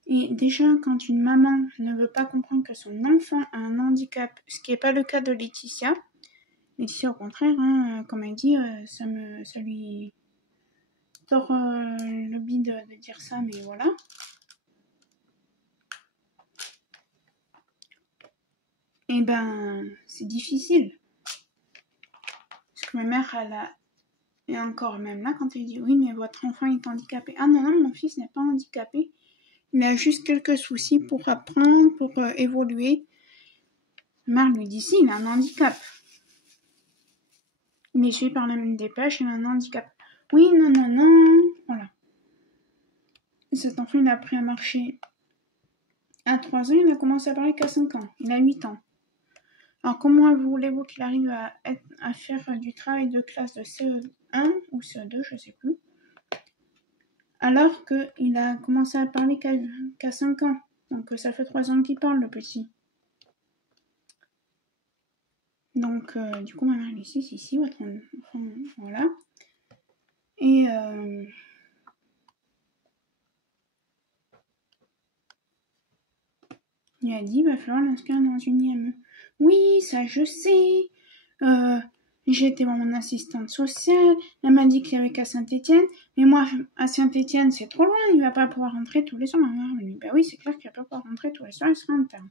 Et déjà, quand une maman ne veut pas comprendre que son enfant a un handicap, ce qui n'est pas le cas de Laetitia, au contraire, comme elle dit, ça lui tord le bide de dire ça, mais voilà. Et c'est difficile. Parce que ma mère, et encore même là, quand elle dit oui, mais votre enfant est handicapé. Ah non, mon fils n'est pas handicapé. Il a juste quelques soucis pour apprendre, pour évoluer. Ma mère lui dit si, il a un handicap. Il est suivi par la MDPH, il a un handicap. Oui, non, voilà. Cet enfant, il a appris à marcher à 3 ans, il a commencé à parler qu'à 5 ans. Il a 8 ans. Alors, comment voulez-vous qu'il arrive à faire du travail de classe de CE1 ou CE2, je sais plus, alors qu'il a commencé à parler qu'à 5 ans. Donc, ça fait 3 ans qu'il parle, le petit. Donc, du coup, ma mère lui dit, si, votre enfant, voilà. Et il a dit, il va falloir l'inscrire dans une IME. Oui, ça je sais. J'ai été voir mon assistante sociale. Elle m'a dit qu'il y avait qu'à Saint-Étienne. Mais moi, à Saint-Étienne, c'est trop loin. Il va pas pouvoir rentrer tous les soirs. Ma mère me dit, bah oui, c'est clair qu'il va pas pouvoir rentrer tous les soirs. Il sera interne.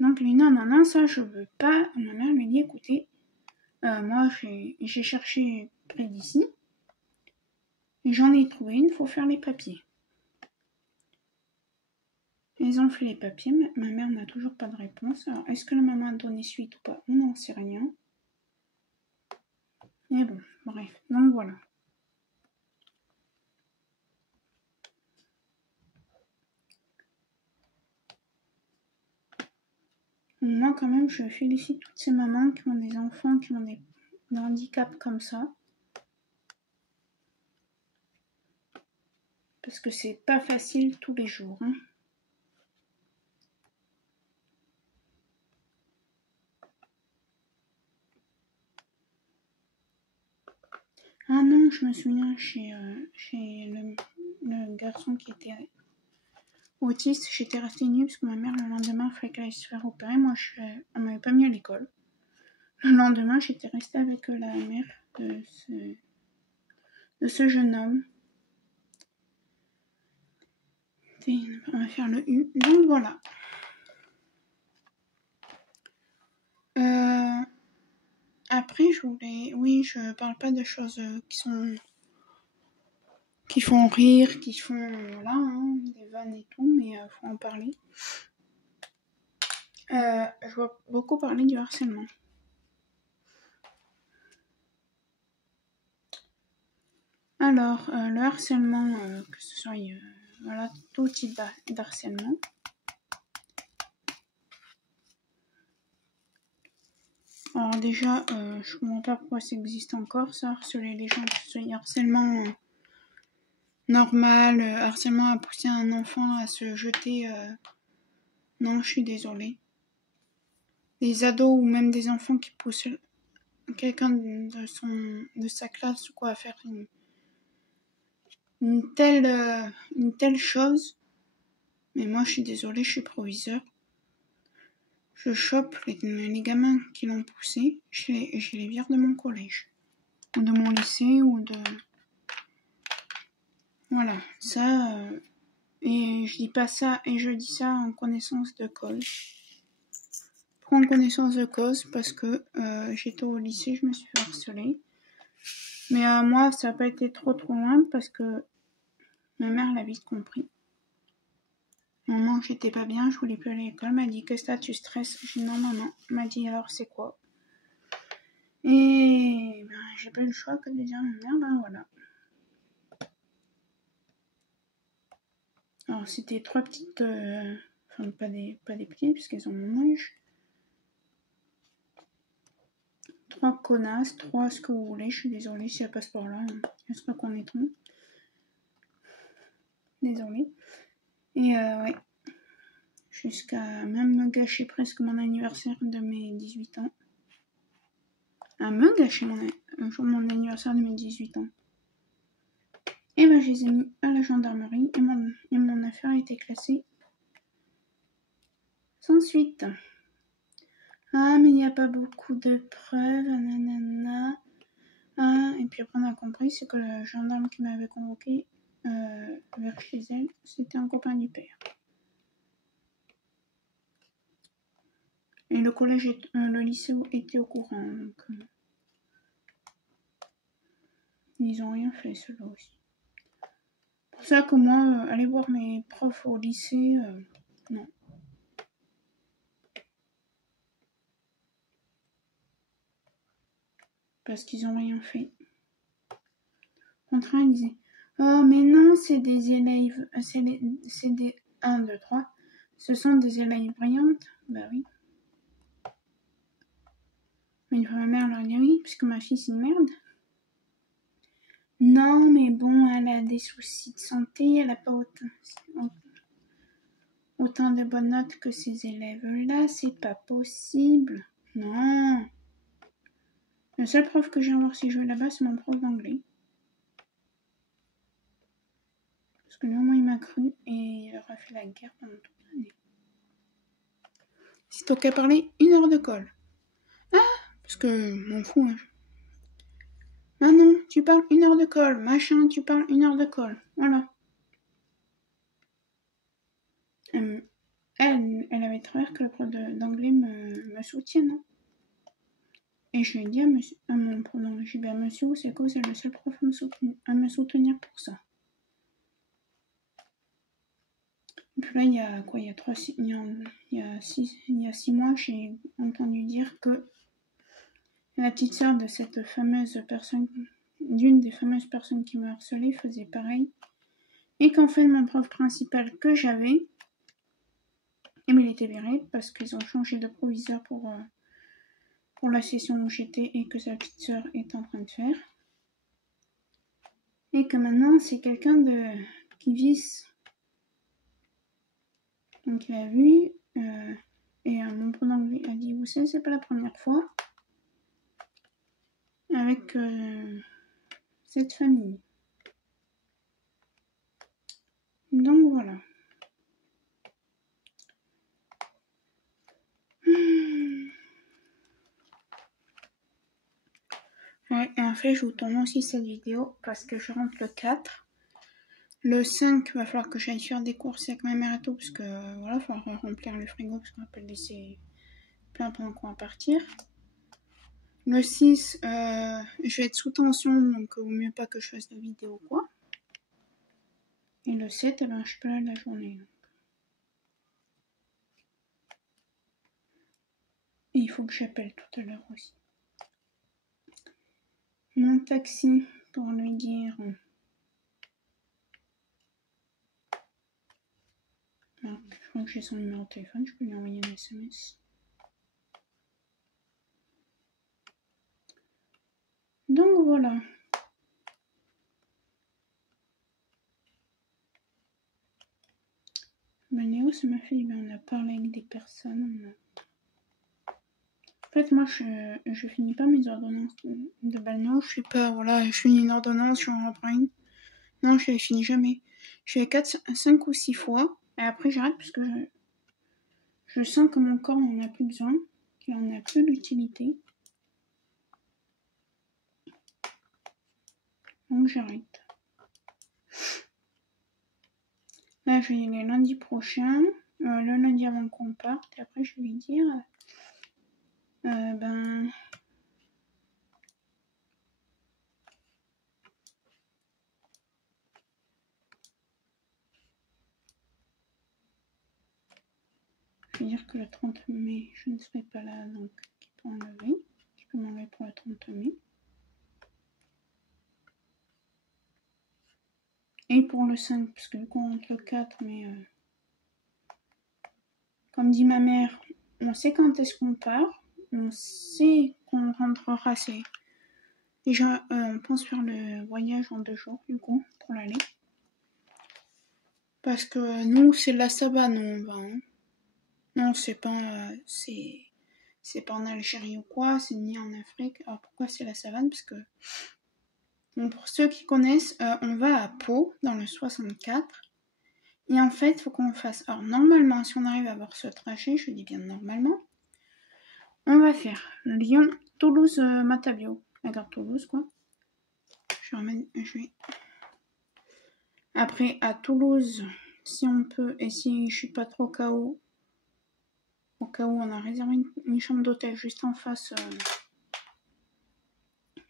Donc lui, non, ça je veux pas. Ma mère lui dit, écoutez, moi j'ai cherché près d'ici. Et j'en ai trouvé une, il faut faire les papiers. Ils ont fait les papiers, mais ma mère n'a toujours pas de réponse. Alors, est-ce que la maman a donné suite ou pas? On n'en sait rien. Mais bon, bref, donc voilà. Moi, quand même, je félicite toutes ces mamans qui ont des enfants, qui ont des handicaps comme ça. Parce que c'est pas facile tous les jours. Ah non, je me souviens, chez le garçon qui était autiste, j'étais restée nulle parce que ma mère, le lendemain, il fallait qu'elle aille se faire opérer. Moi, on m'avait pas mis à l'école. Le lendemain, j'étais restée avec la mère de ce jeune homme. On va faire le U. Donc voilà. Après, je parle pas de choses qui font rire, qui font des vannes et tout, mais faut en parler. Je vais beaucoup parler du harcèlement. Alors, le harcèlement, que ce soit tout type d'harcèlement. Alors déjà, je comprends pas pourquoi ça existe encore, ça, harceler les gens, que ce soit harcèlement normal, harcèlement à pousser un enfant à se jeter. Non, je suis désolée. Des ados ou même des enfants qui poussent quelqu'un de sa classe ou quoi à faire une telle chose. Mais moi, je suis désolée, je suis proviseur. Je chope les gamins qui l'ont poussé, je les vire de mon collège. Ou de mon lycée, ou de... Voilà, ça... et je dis pas ça, et je dis ça en connaissance de cause. Prendre connaissance de cause, parce que j'étais au lycée, je me suis fait harceler. Mais moi, ça n'a pas été trop loin, parce que ma mère l'a vite compris. Au moment où j'étais pas bien, je voulais plus aller à l'école. Elle m'a dit, qu'est-ce que tu stresses? J'ai dit non, maman. Elle m'a dit, alors c'est quoi? Et ben, j'ai pas eu le choix que de dire à ma mère, ben voilà. Alors c'était 3 petites, enfin pas des petites, puisqu'elles ont mon âge. 3 connasses, 3 ce que vous voulez, je suis désolée si elles passent par là, elles se reconnaîtront. Désolée. Et ouais. Jusqu'à même me gâcher presque mon anniversaire de mes 18 ans. À me gâcher mon anniversaire de mes 18 ans. Et ben je les ai mis à la gendarmerie et mon affaire a été classée sans suite. Ah mais il n'y a pas beaucoup de preuves, nanana. Ah, et puis après on a compris, c'est que le gendarme qui m'avait convoqué vers chez elle, c'était un copain du père. Et le collège, le lycée était au courant, donc ils ont rien fait, ceux-là aussi. C'est pour ça que moi, aller voir mes profs au lycée, non. Parce qu'ils ont rien fait. Au contraire, ils disaient, oh mais non, c'est des élèves, c'est des 1, 2, 3. Ce sont des élèves brillantes. Bah oui. Mais une fois ma mère leur a dit oui, puisque ma fille c'est une merde. Non, mais bon, elle a des soucis de santé, elle n'a pas autant de bonnes notes que ces élèves-là, c'est pas possible. Non. Le seul prof que j'ai voir si je vais là-bas, c'est mon prof d'anglais. Parce que lui, au moins, il m'a cru et il aura fait la guerre pendant toute l'année. Si t'as qu'à parler 1 heure de colle. Ah, parce que m'en fous, hein. Ah non, tu parles 1 heure de colle. Machin, tu parles 1 heure de colle. Voilà. Elle avait travers que le prof d'anglais me soutienne. Hein. Et je lui ai dit à mon prof d'anglais, je lui ai dit, monsieur, c'est quoi, c'est le seul prof à me soutenir pour ça. Et puis là, il y a quoi, il y a 6 mois, j'ai entendu dire que la petite sœur de cette fameuse personne, d'une des fameuses personnes qui me harcelait, faisait pareil. Et qu'en fait, mon prof principal que j'avais, il était viré parce qu'ils ont changé de proviseur pour la session où j'étais et que sa petite sœur est en train de faire. Et que maintenant, c'est quelqu'un qui vise. Donc il a vu, et mon prof d'anglais a dit, vous savez, c'est pas la première fois avec cette famille. Donc voilà. Ouais, et en fait, je vous tourne aussi cette vidéo parce que je rentre le 4. Le 5, va falloir que j'aille faire des courses avec ma mère et tout, parce que voilà, il va falloir remplir le frigo, parce qu'on va pas le laisser plein pendant qu'on va partir. Le 6, je vais être sous tension, donc vaut mieux pas que je fasse de vidéo quoi. Et le 7, eh ben, je suis pas là la journée. Et il faut que j'appelle tout à l'heure aussi mon taxi pour lui dire... Alors, je crois que j'ai son numéro de téléphone, je peux lui envoyer un SMS. Donc voilà. Ben Néo, ça m'a fait, ben, on a parlé avec des personnes. En fait, moi, je finis pas mes ordonnances de balnéo. Je fais pas, voilà, je finis une ordonnance, je en reprends une. Non, je les finis jamais. Je fais 5 ou 6 fois. Et après, j'arrête parce que je sens que mon corps n'en a plus besoin. Qu'il n'en a plus d'utilité. Donc, j'arrête. Là, je vais y aller lundi prochain. Le lundi avant qu'on parte. Et après, je vais lui dire... Je vais dire que le 30 mai, je ne serai pas là, donc qu'il peut enlever. Qu'il peut m'enlever pour le 30 mai. Et pour le 5, parce que vu qu'on rentre le 4, mais... comme dit ma mère, on sait quand est-ce qu'on part. On sait qu'on rentrera, c'est... Déjà, on pense faire le voyage en 2 jours, du coup, pour l'aller. Parce que nous, c'est la savane où on va. Hein. Non, c'est pas... c'est pas en Algérie ou quoi, c'est ni en Afrique. Alors pourquoi c'est la savane? Parce que... Bon, pour ceux qui connaissent, on va à Pau, dans le 64. Et en fait, il faut qu'on fasse... Alors, normalement, si on arrive à avoir ce trajet, je dis bien normalement, on va faire Lyon, Toulouse, Matabio. La gare Toulouse, quoi. Je vais... Après, à Toulouse, si on peut, et si je suis pas trop KO, au cas où on a réservé une chambre d'hôtel juste en face...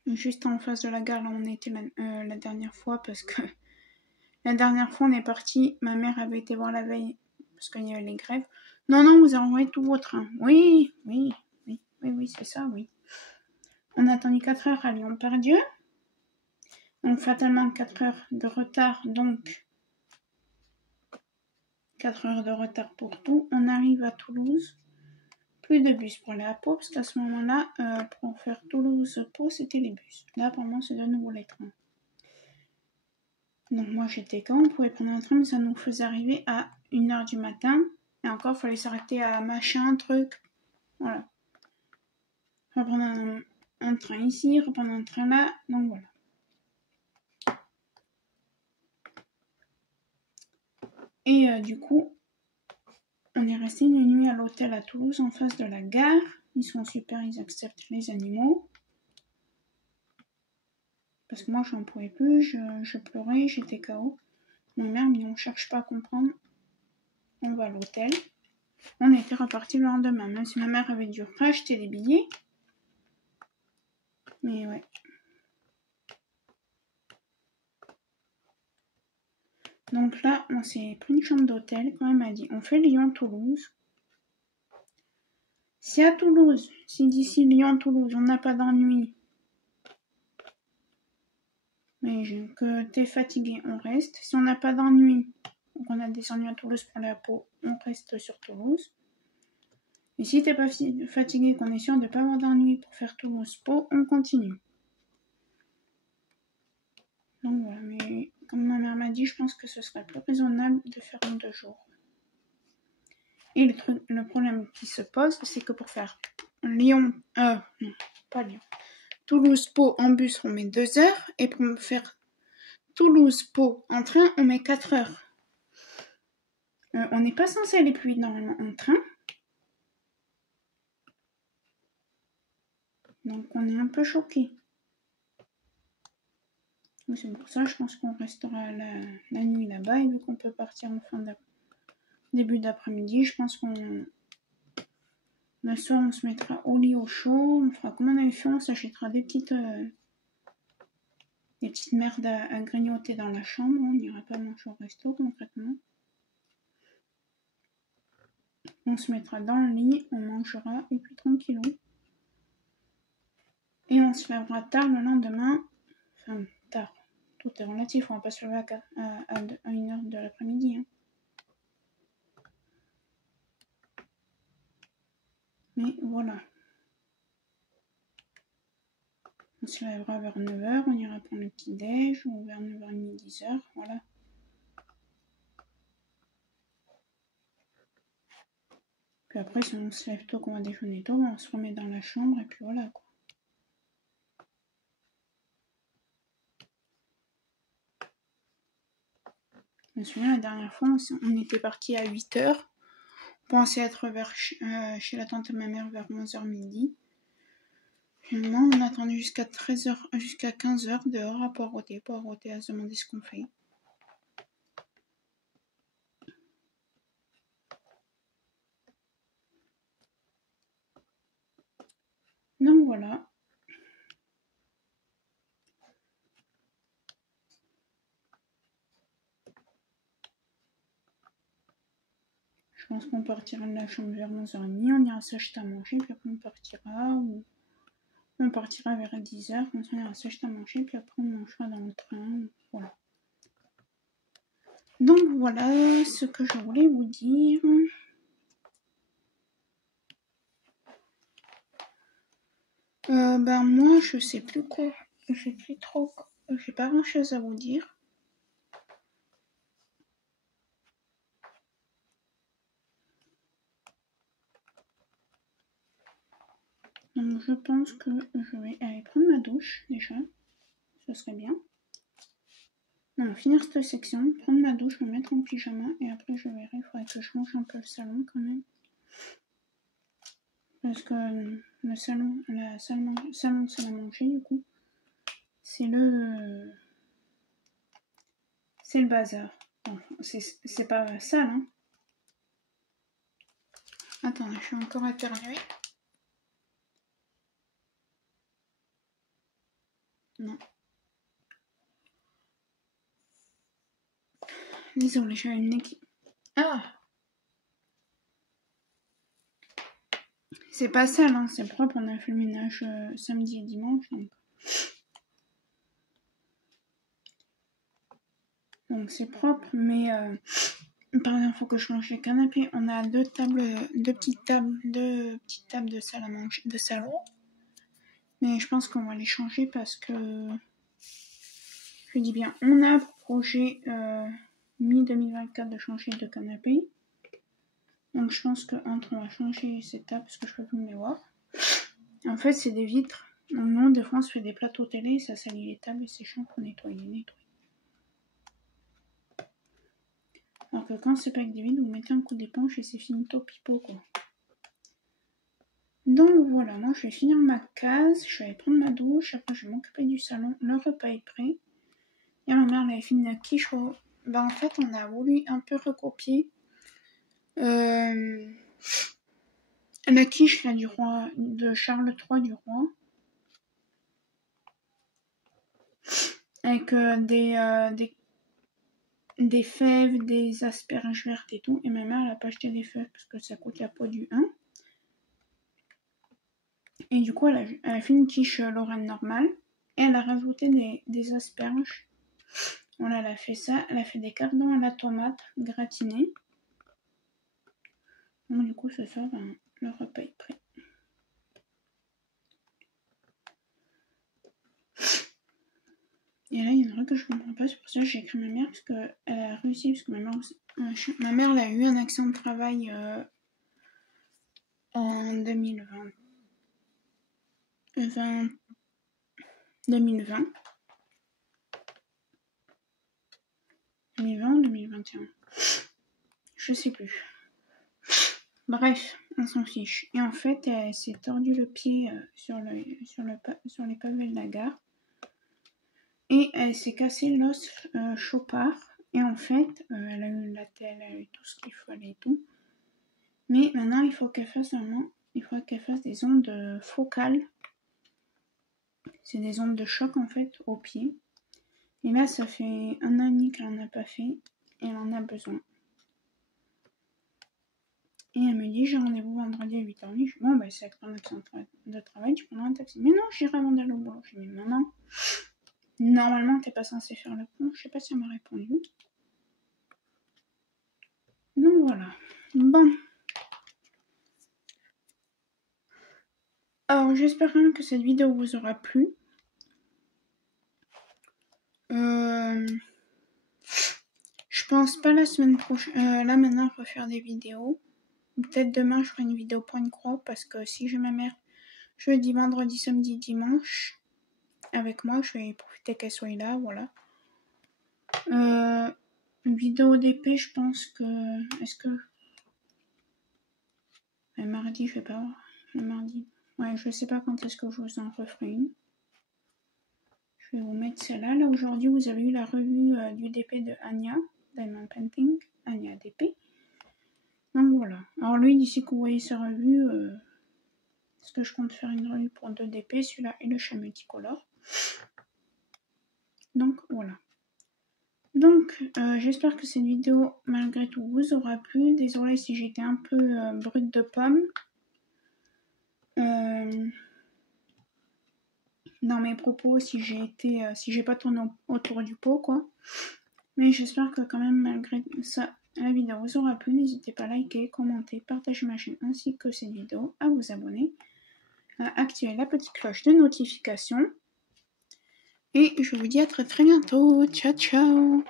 juste en face de la gare, là où on était la dernière fois, parce que la dernière fois on est parti, ma mère avait été voir la veille, parce qu'il y avait les grèves. Non, non, vous avez envoyé tout vos trains. Oui, c'est ça, oui. On a attendu 4 heures à Lyon-Pardieu. Donc fatalement 4 heures de retard, donc 4 heures de retard pour tout. On arrive à Toulouse. Plus de bus pour aller à Pau, parce qu'à ce moment-là, pour faire Toulouse-Pau, c'était les bus. Là, apparemment, c'est de nouveau les trains. Donc moi, j'étais quand on pouvait prendre un train, mais ça nous faisait arriver à 1h du matin. Et encore, il fallait s'arrêter à machin, truc. Voilà. Reprendre un train ici, reprendre un train là. Donc voilà. Et du coup, on est resté une nuit à l'hôtel à Toulouse, en face de la gare. Ils sont super, ils acceptent les animaux. Parce que moi, j'en pouvais plus, je pleurais, j'étais KO. Ma mère me dit, on cherche pas à comprendre. On va à l'hôtel. On était reparti le lendemain, même si ma mère avait dû racheter des billets. Mais ouais. Donc là, on s'est pris une chambre d'hôtel. Quand elle m'a dit, on fait Lyon-Toulouse. Si à Toulouse, si d'ici Lyon-Toulouse, on n'a pas d'ennui, mais que t'es fatigué, on reste. Si on n'a pas d'ennui, donc on a descendu à Toulouse pour la Pau, on reste sur Toulouse. Et si t'es pas fatigué, qu'on est sûr de ne pas avoir d'ennui pour faire Toulouse-Pau, on continue. Donc voilà, mais comme ma mère m'a dit, je pense que ce serait plus raisonnable de faire en 2 jours. Et le problème qui se pose, c'est que pour faire Lyon, non, pas Lyon, Toulouse-Pau en bus, on met 2 heures, et pour faire Toulouse-Pau en train, on met 4 heures. On n'est pas censé aller plus vite normalement en train. Donc on est un peu choqués. C'est pour ça, je pense qu'on restera la nuit là-bas, et vu qu'on peut partir en début d'après-midi, je pense qu'on... Le soir, on se mettra au lit au chaud, on fera comme on avait fait, on s'achètera des petites merdes à grignoter dans la chambre, on n'ira pas manger au resto concrètement. On se mettra dans le lit, on mangera, et puis tranquillou. Et on se lèvera tard le lendemain, enfin tard, tout est relatif, on va pas se lever à 1h de l'après-midi. Hein. Mais voilà. On se lèvera vers 9h, on ira prendre le petit-déj, ou vers 9h30, 10h, voilà. Puis après, si on se lève tôt, qu'on va déjeuner tôt, on se remet dans la chambre, et puis voilà, quoi. Je me souviens, la dernière fois, on était parti à 8h. On pensait être chez la tante de ma mère vers 11h midi. Finalement, on a attendu jusqu'à 13h, jusqu'à 15h dehors à poireauter à se demander ce qu'on fait. Donc voilà. Je pense qu'on partira de la chambre vers 11h30, on ira s'acheter à manger, puis après on partira, ou on partira vers 10h, on ira s'acheter à manger, puis après on mangera dans le train, voilà. Donc voilà ce que je voulais vous dire. Ben moi je sais plus quoi, j'ai pas grand chose à vous dire. Donc je pense que je vais aller prendre ma douche déjà, ce serait bien. Non, finir cette section, prendre ma douche, me mettre en pyjama et après je verrai, il faudrait que je change un peu le salon quand même. Parce que le salon, salle à manger du coup, c'est le bazar. Enfin, c'est pas sale, hein. Attends, je suis encore éternuée. Non. Désolée, j'ai une nez qui... Ah! C'est pas sale, hein, c'est propre, on a fait le ménage samedi et dimanche, donc c'est propre, mais par exemple, il faut que je change les canapés. On a deux petites tables de salle à manger, de salon, mais je pense qu'on va les changer parce que, je dis bien, on a pour projet mi-2024 de changer de canapé. Donc je pense qu'entre on va changer ces tables parce que je peux plus me les voir. En fait, c'est des vitres. Donc nous, des fois, on se fait des plateaux télé, ça salit les tables et c'est chiant pour nettoyer. Alors que quand c'est pas avec des vitres, vous mettez un coup d'éponge et c'est finito pipo, quoi. Donc voilà, moi je vais finir ma case, je vais aller prendre ma douche, après je vais m'occuper du salon, le repas est prêt. Et ma mère elle avait fini la quiche. En fait, on a voulu un peu recopier la quiche là, du roi, de Charles III du roi. Avec des fèves, des asperges vertes et tout. Et ma mère elle a pas acheté des fèves parce que ça coûte la peau du 1. Et du coup, elle a fait une quiche Lorraine normale. Et elle a rajouté des asperges. Voilà, elle a fait ça. Elle a fait des cardons à la tomate gratinés. Donc du coup, ce soir, le repas est prêt. Et là, il y a un truc que je comprends pas. C'est pour ça que j'ai écrit ma mère. Parce qu'elle a réussi. Parce que ma mère elle a eu un accident de travail en 2020. 2020 ou 2021. Je sais plus. Bref, on s'en fiche. Et en fait, elle s'est tordu le pied sur les pavés de la gare. Et elle s'est cassé l'os chopard. Et en fait, elle a eu elle a eu tout ce qu'il fallait et tout. Mais maintenant, il faut qu'elle fasse des ondes focales. C'est des ondes de choc en fait au pied. Et là, ça fait 1 an et demi qu'elle n'en a pas fait. Et elle en a besoin. Et elle me dit, j'ai rendez-vous vendredi à 8h30. Je dis, bon, bah, c'est avec ton accident de travail, tu prendras un taxi. Mais non, j'irai avant d'aller au boulot. Je dis, mais maman, normalement, t'es pas censée faire le pont. Je sais pas si elle m'a répondu. Donc voilà. Bon. Alors, j'espère quand même que cette vidéo vous aura plu. Je pense pas la semaine prochaine. Là, maintenant, on va faire des vidéos. Peut-être demain, je ferai une vidéo pour une croix. Parce que si j'ai ma mère jeudi, vendredi, samedi, dimanche avec moi, je vais profiter qu'elle soit là. Voilà. Une vidéo d'épée, je pense que... Est-ce que... Le mardi, je vais pas voir. Le mardi. Ouais, je sais pas quand est-ce que je vous en referai une. Je vais vous mettre celle-là. Là, aujourd'hui, vous avez eu la revue du DP de Anya, Diamond Painting, Anya DP. Donc voilà. Alors lui, d'ici que vous voyez sa revue, est-ce que je compte faire une revue pour 2 DP, celui-là et le chat multicolore. Donc voilà. Donc j'espère que cette vidéo, malgré tout, vous aura plu. Désolée si j'étais un peu brute de pomme. Dans mes propos, si j'ai pas tourné autour du pot, quoi. Mais j'espère que quand même, malgré ça, la vidéo vous aura plu. N'hésitez pas à liker, commenter, partager ma chaîne ainsi que cette vidéo, à vous abonner, à activer la petite cloche de notification. Et je vous dis à très très bientôt. Ciao ciao.